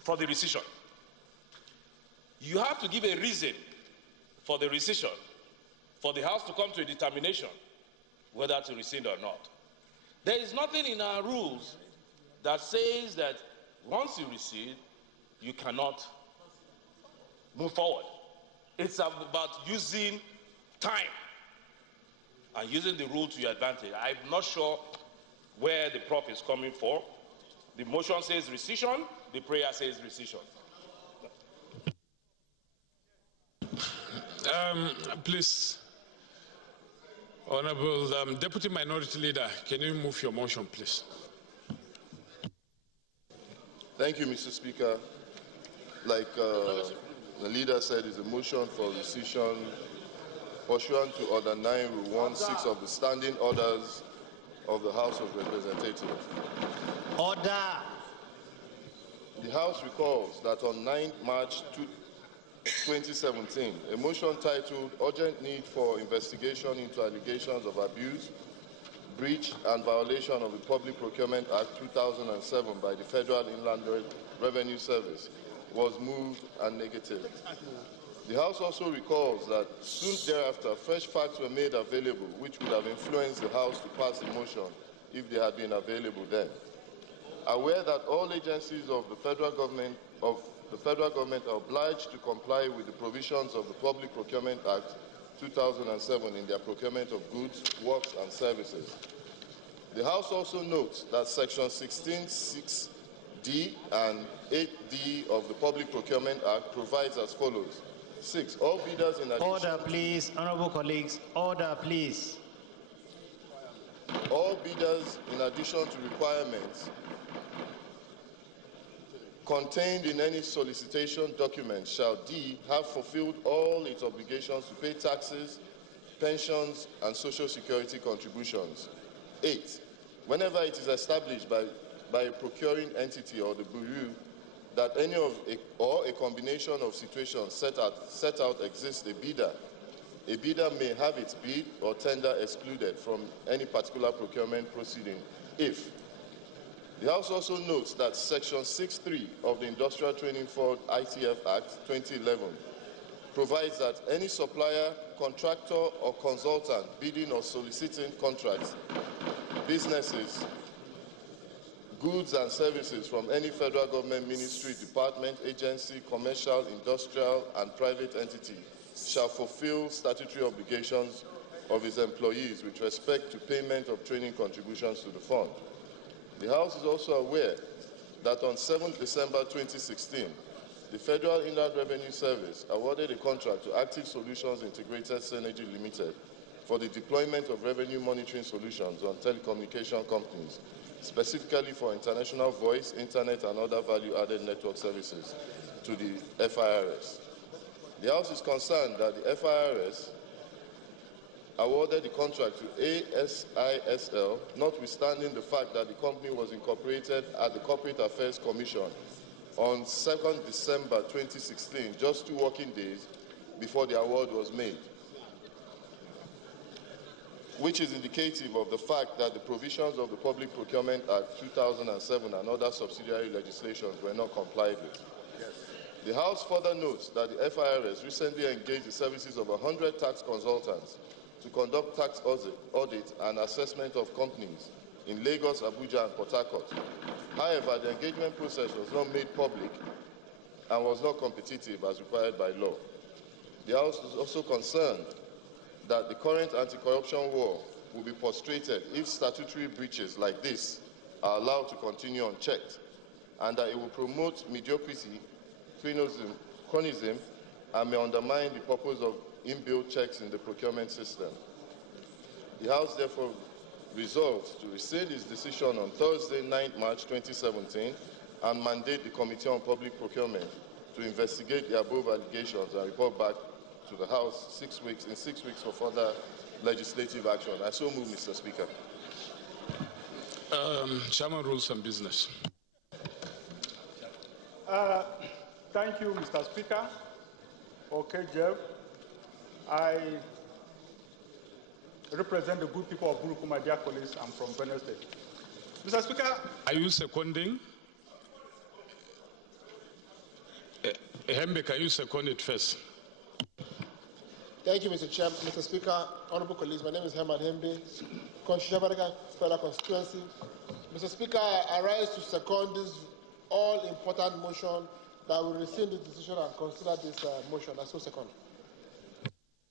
for the rescission. You have to give a reason for the rescission, for the House to come to a determination whether to rescind or not. There is nothing in our rules that says that once you rescind, you cannot move forward. It's about using time and using the rule to your advantage. I'm not sure where the prop is coming from. The motion says rescission, the prayer says rescission. Please, Honorable Deputy Minority Leader, can you move your motion, please? Thank you, Mr. Speaker. Like the leader said, is a motion for rescission pursuant to Order 9, Rule 16 of the Standing Orders of the House of Representatives. Order. The House recalls that on 9 March 2017, a motion titled Urgent Need for Investigation into Allegations of Abuse, Breach and Violation of the Public Procurement Act 2007 by the Federal Inland Revenue Service was moved and negative. The House also recalls that soon thereafter, fresh facts were made available which would have influenced the House to pass the motion if they had been available then. Aware that all agencies of the federal government are obliged to comply with the provisions of the Public Procurement Act 2007 in their procurement of goods, works, and services. The House also notes that Section 16(6)(d) and 8(d) of the Public Procurement Act provides as follows. 6. All bidders in addition... Order, please. Honorable colleagues, order, please. All bidders, in addition to requirements contained in any solicitation document, shall D, have fulfilled all its obligations to pay taxes, pensions, and social security contributions. 8. Whenever it is established by a procuring entity or the Bureau that any of or a combination of situations set out exists, a bidder may have its bid or tender excluded from any particular procurement proceeding if the House also notes that Section 6(3) of the Industrial Training for ITF Act 2011 provides that any supplier, contractor, or consultant bidding or soliciting contracts, businesses, goods and services from any federal government ministry, department, agency, commercial, industrial, and private entity shall fulfill statutory obligations of its employees with respect to payment of training contributions to the fund. The House is also aware that on 7 December 2016, the Federal Inland Revenue Service awarded a contract to Active Solutions Integrated Synergy Limited for the deployment of revenue monitoring solutions on telecommunication companies, specifically for international voice, internet, and other value-added network services to the FIRS. The House is concerned that the FIRS awarded the contract to ASISL, notwithstanding the fact that the company was incorporated at the Corporate Affairs Commission on 2nd December 2016, just 2 working days before the award was made, which is indicative of the fact that the provisions of the Public Procurement Act 2007 and other subsidiary legislations were not complied with. The House further notes that the FIRS recently engaged the services of 100 tax consultants to conduct tax audit and assessment of companies in Lagos, Abuja, and Port Harcourt. However, the engagement process was not made public and was not competitive as required by law. The House is also concerned that the current anti-corruption war will be frustrated if statutory breaches like this are allowed to continue unchecked, and that it will promote mediocrity, chronism, and may undermine the purpose of inbuilt checks in the procurement system. The House therefore resolves to rescind its decision on Thursday, 9 March 2017, and mandate the Committee on Public Procurement to investigate the above allegations and report back to the House in 6 weeks for further legislative action. I so move, Mr. Speaker. Chairman, Rules and Business. Thank you, Mr. Speaker. Okay, Jeff. I represent the good people of Buruku, my dear colleagues. I'm from Benue State. Mr. Speaker. Are you seconding? Hembe, can you second it first? Thank you, Mr. Chairman, Mr. Speaker, honorable colleagues. My name is Herman Hembe, Constitutional Federal Constituency. Mr. Speaker, I rise to second this all-important motion that will rescind the decision and consider this motion. I so second.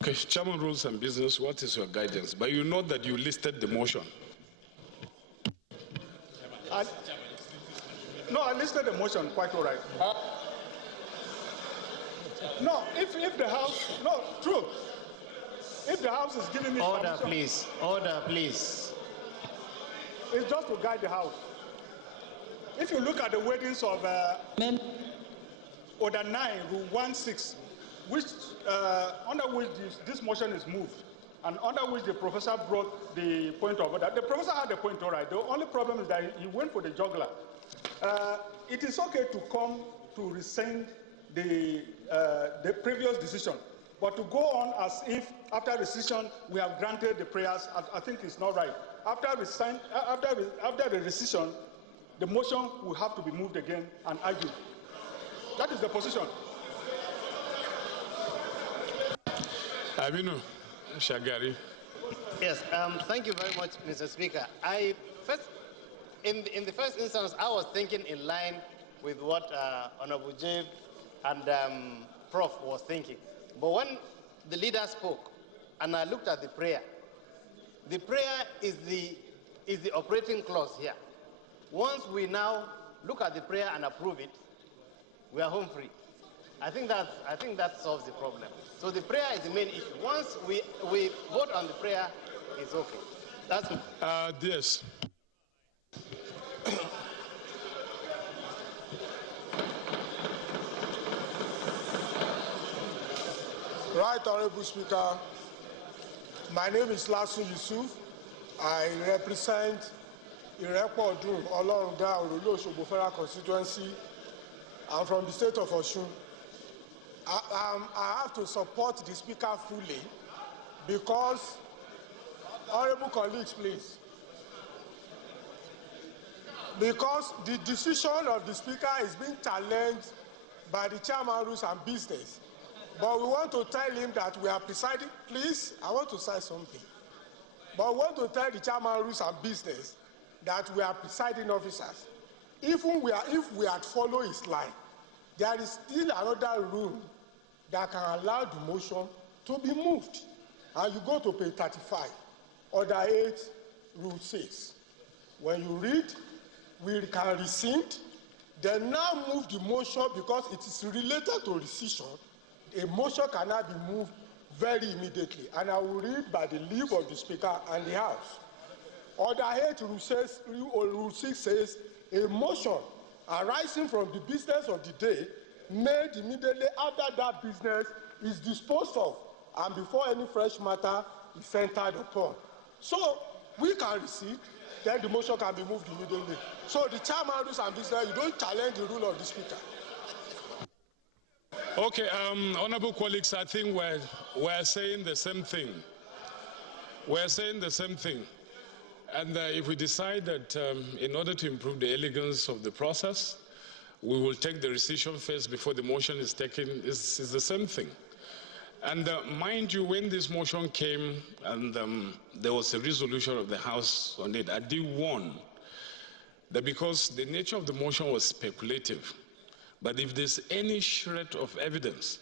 Okay, Chairman, Rules and Business, what is your guidance? But you know that you listed the motion. I listed the motion quite all right. No, if the House, no, true. If the House is giving me Order, permission, please. Order, please. it's just to guide the House. If you look at the wordings of Order 9, Rule 16, which, under which this motion is moved, and under which the professor brought the point of order. The professor had the point, all right. The only problem is that he went for the juggler. It is okay to come to rescind the previous decision, but to go on as if after rescission we have granted the prayers, I think it's not right. After the rescission, the motion will have to be moved again and argued. That is the position. Abinu Shagari. Yes, thank you very much, Mr. Speaker. In the first instance, I was thinking in line with what Honorable Jave and Prof was thinking. But when the leader spoke and I looked at the prayer is the operating clause here. Once we now look at the prayer and approve it, we are home free. I think that solves the problem. So the prayer is the main issue. Once we vote on the prayer, it's okay. That's yes. Right, Honorable Speaker. My name is Lasun Yusuf. I represent Irepo Odun, Olorunda, Orolo, Osogbo Federal Constituency. I'm from the state of Osun. I have to support the Speaker fully because, honorable colleagues, please, because the decision of the Speaker is being challenged by the Chairman Rules and Business. But we want to tell him that we are presiding. Please, I want to say something. But we want to tell the Chairman Rules and Business that we are presiding officers. If we had followed his line, there is still another rule that can allow the motion to be moved. And you go to page 35, Order 8, Rule 6. When you read, we can rescind, then now move the motion because it is related to rescission. A motion cannot be moved very immediately. And I will read by the leave of the Speaker and the House. Order 8, Rule 6 says, a motion arising from the business of the day made immediately after that business is disposed of and before any fresh matter is entered upon. So we can receive, then the motion can be moved immediately. So the Chairman Rules and Business, you don't challenge the rule of the Speaker. Okay, honorable colleagues, I think we're saying the same thing. We're saying the same thing. And if we decide that in order to improve the elegance of the process, we will take the rescission first before the motion is taken, is the same thing. And mind you, when this motion came and there was a resolution of the House on it, I did warn that because the nature of the motion was speculative, but if there's any shred of evidence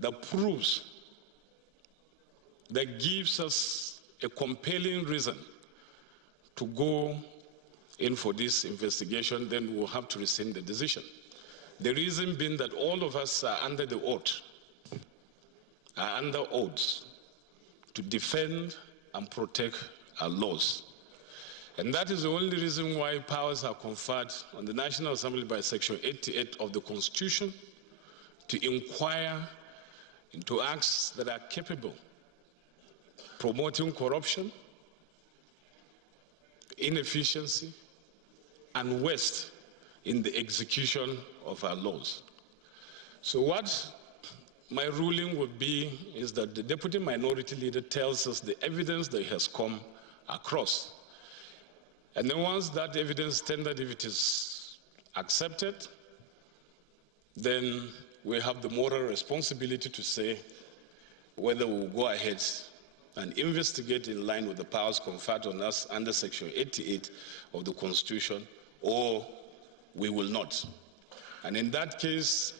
that proves, that gives us a compelling reason to go in for this investigation, then we'll have to rescind the decision. The reason being that all of us are under the oath, are under oaths to defend and protect our laws. And that is the only reason why powers are conferred on the National Assembly by Section 88 of the Constitution to inquire into acts that are capable of promoting corruption, inefficiency, and waste in the execution of our laws. So what my ruling would be is that the Deputy Minority Leader tells us the evidence that has come across. And then once that evidence tendered, if it is accepted, then we have the moral responsibility to say whether we will go ahead and investigate in line with the powers conferred on us under Section 88 of the Constitution, or we will not. And in that case,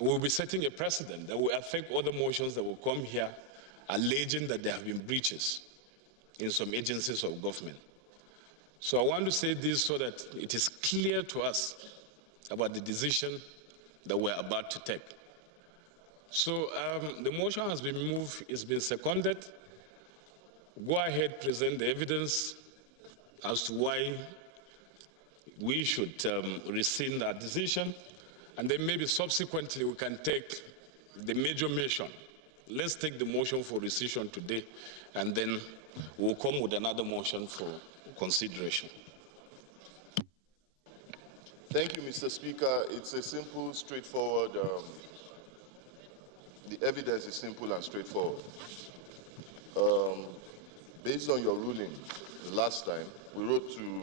we will be setting a precedent that will affect other motions that will come here alleging that there have been breaches in some agencies of government. So I want to say this so that it is clear to us about the decision that we're about to take. So the motion has been moved, it's been seconded. Go ahead, present the evidence as to why we should rescind our decision, and then maybe subsequently we can take the major motion. Let's take the motion for rescission today, and then we'll come with another motion for consideration. Thank you, Mr. Speaker. It's a simple, straightforward, the evidence is simple and straightforward. Based on your ruling last time, we wrote to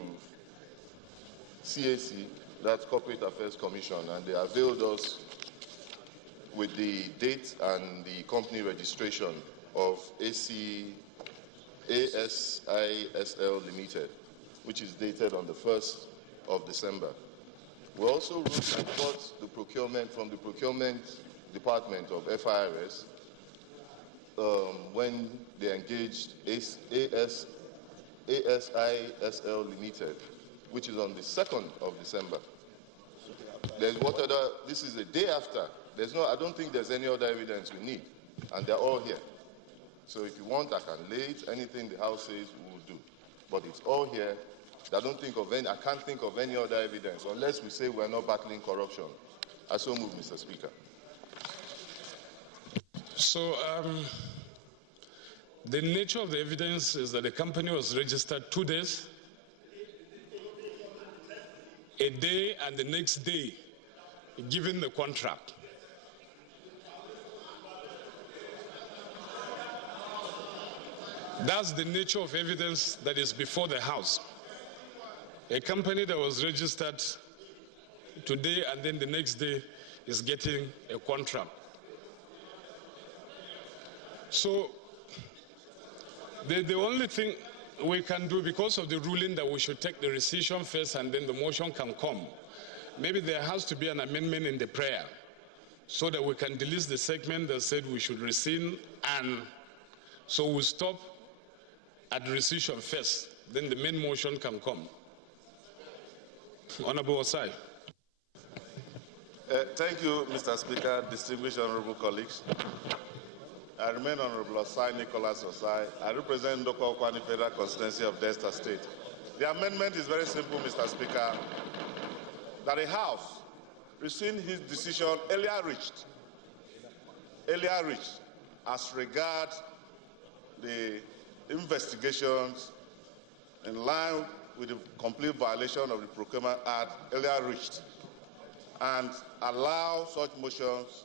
CAC, that's Corporate Affairs Commission, and they availed us with the date and the company registration of ASISL Limited, which is dated on the 1st of December. We also wrote and got the procurement from the procurement department of FIRS when they engaged ASISL Limited, which is on the 2nd of December. There's what other, this is a day after. I don't think there's any other evidence we need, and they're all here. So if you want, I can lay it. Anything the House says, we will do. But it's all here. I can't think of any other evidence, unless we say we're not battling corruption. I so move, Mr. Speaker. So the nature of the evidence is that the company was registered 2 days, a day and the next day, given the contract. That's the nature of evidence that is before the House. A company that was registered today and then the next day is getting a contract. So the only thing we can do, because of the ruling that we should take the rescission first and then the motion can come, maybe there has to be an amendment in the prayer so that we can delete the segment that said we should rescind, and so we stop at rescission first, then the main motion can come. Honorable Osai. Thank you, Mr. Speaker, distinguished honorable colleagues. I remain Honorable Osai, Nicholas Osai. I represent Ndoko Okwani Federal Constituency of Delta State. The amendment is very simple, Mr. Speaker, that the House rescind his decision earlier reached as regards the investigations in line with the complete violation of the Procurement Act earlier reached, and allow such motions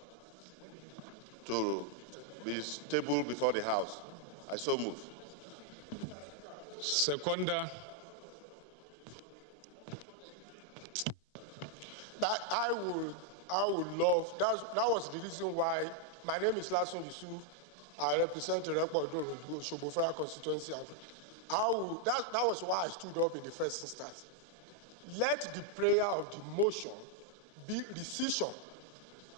to be tabled before the House. I so move. Seconder. That I would love, that was the reason why my name is Lasun Yusuf. I represent the Shogbo Federal Constituency. That was why I stood up in the first instance. Let the prayer of the motion be rescission.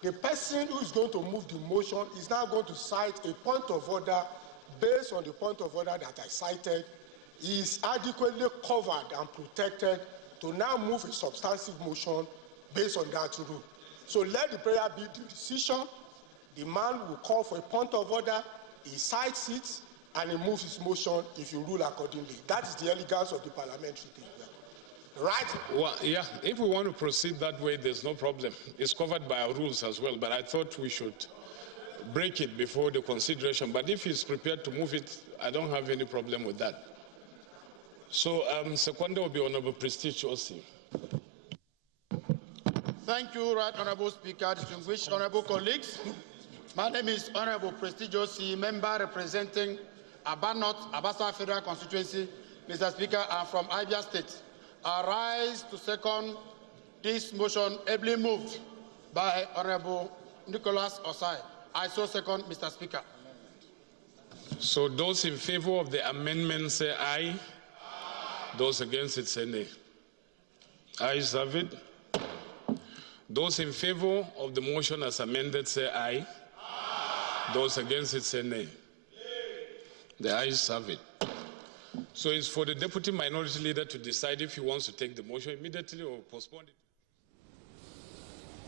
The person who is going to move the motion is now going to cite a point of order based on the point of order that I cited. He is adequately covered and protected to now move a substantive motion based on that rule. So let the prayer be the decision. The man will call for a point of order, he cites it, and he moves his motion if you rule accordingly. That is the elegance of the parliamentary thing. Right? Well, yeah, if we want to proceed that way, there's no problem. It's covered by our rules as well, but I thought we should break it before the consideration. But if he's prepared to move it, I don't have any problem with that. So, seconder will be Honorable Prestige Osi. Thank you, Right Honorable Speaker, distinguished honorable colleagues. My name is Honorable Prestige Osi, member representing Aba North, Abasa Federal Constituency. Mr. Speaker, I'm from Abia State. I rise to second this motion ably moved by Honorable Nicholas Osai. I so second, Mr. Speaker. So those in favor of the amendment say aye. Those against it say nay. Ayes have it. Those in favor of the motion as amended say aye. Those against it say nay. The ayes have it. So it's for the Deputy Minority Leader to decide if he wants to take the motion immediately or postpone it.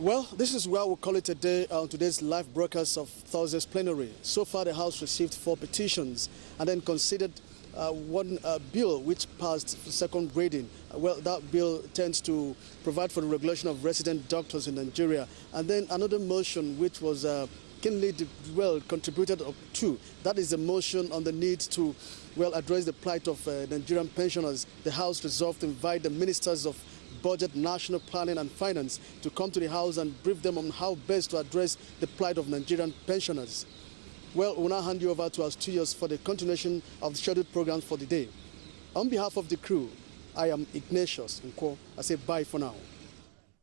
Well, this is where we'll call it a day on today's live broadcast of Thursday's plenary. So far, the House received 4 petitions and then considered one bill which passed for second reading. Well, that bill tends to provide for the regulation of resident doctors in Nigeria. And then another motion which was keenly contributed to. That is a motion on the need to address the plight of Nigerian pensioners. The House resolved to invite the ministers of Budget, National Planning and Finance to come to the House and brief them on how best to address the plight of Nigerian pensioners. Well, we'll now hand you over to our studios for the continuation of the scheduled programs for the day. On behalf of the crew, I am Ignatius Nko. I say bye for now.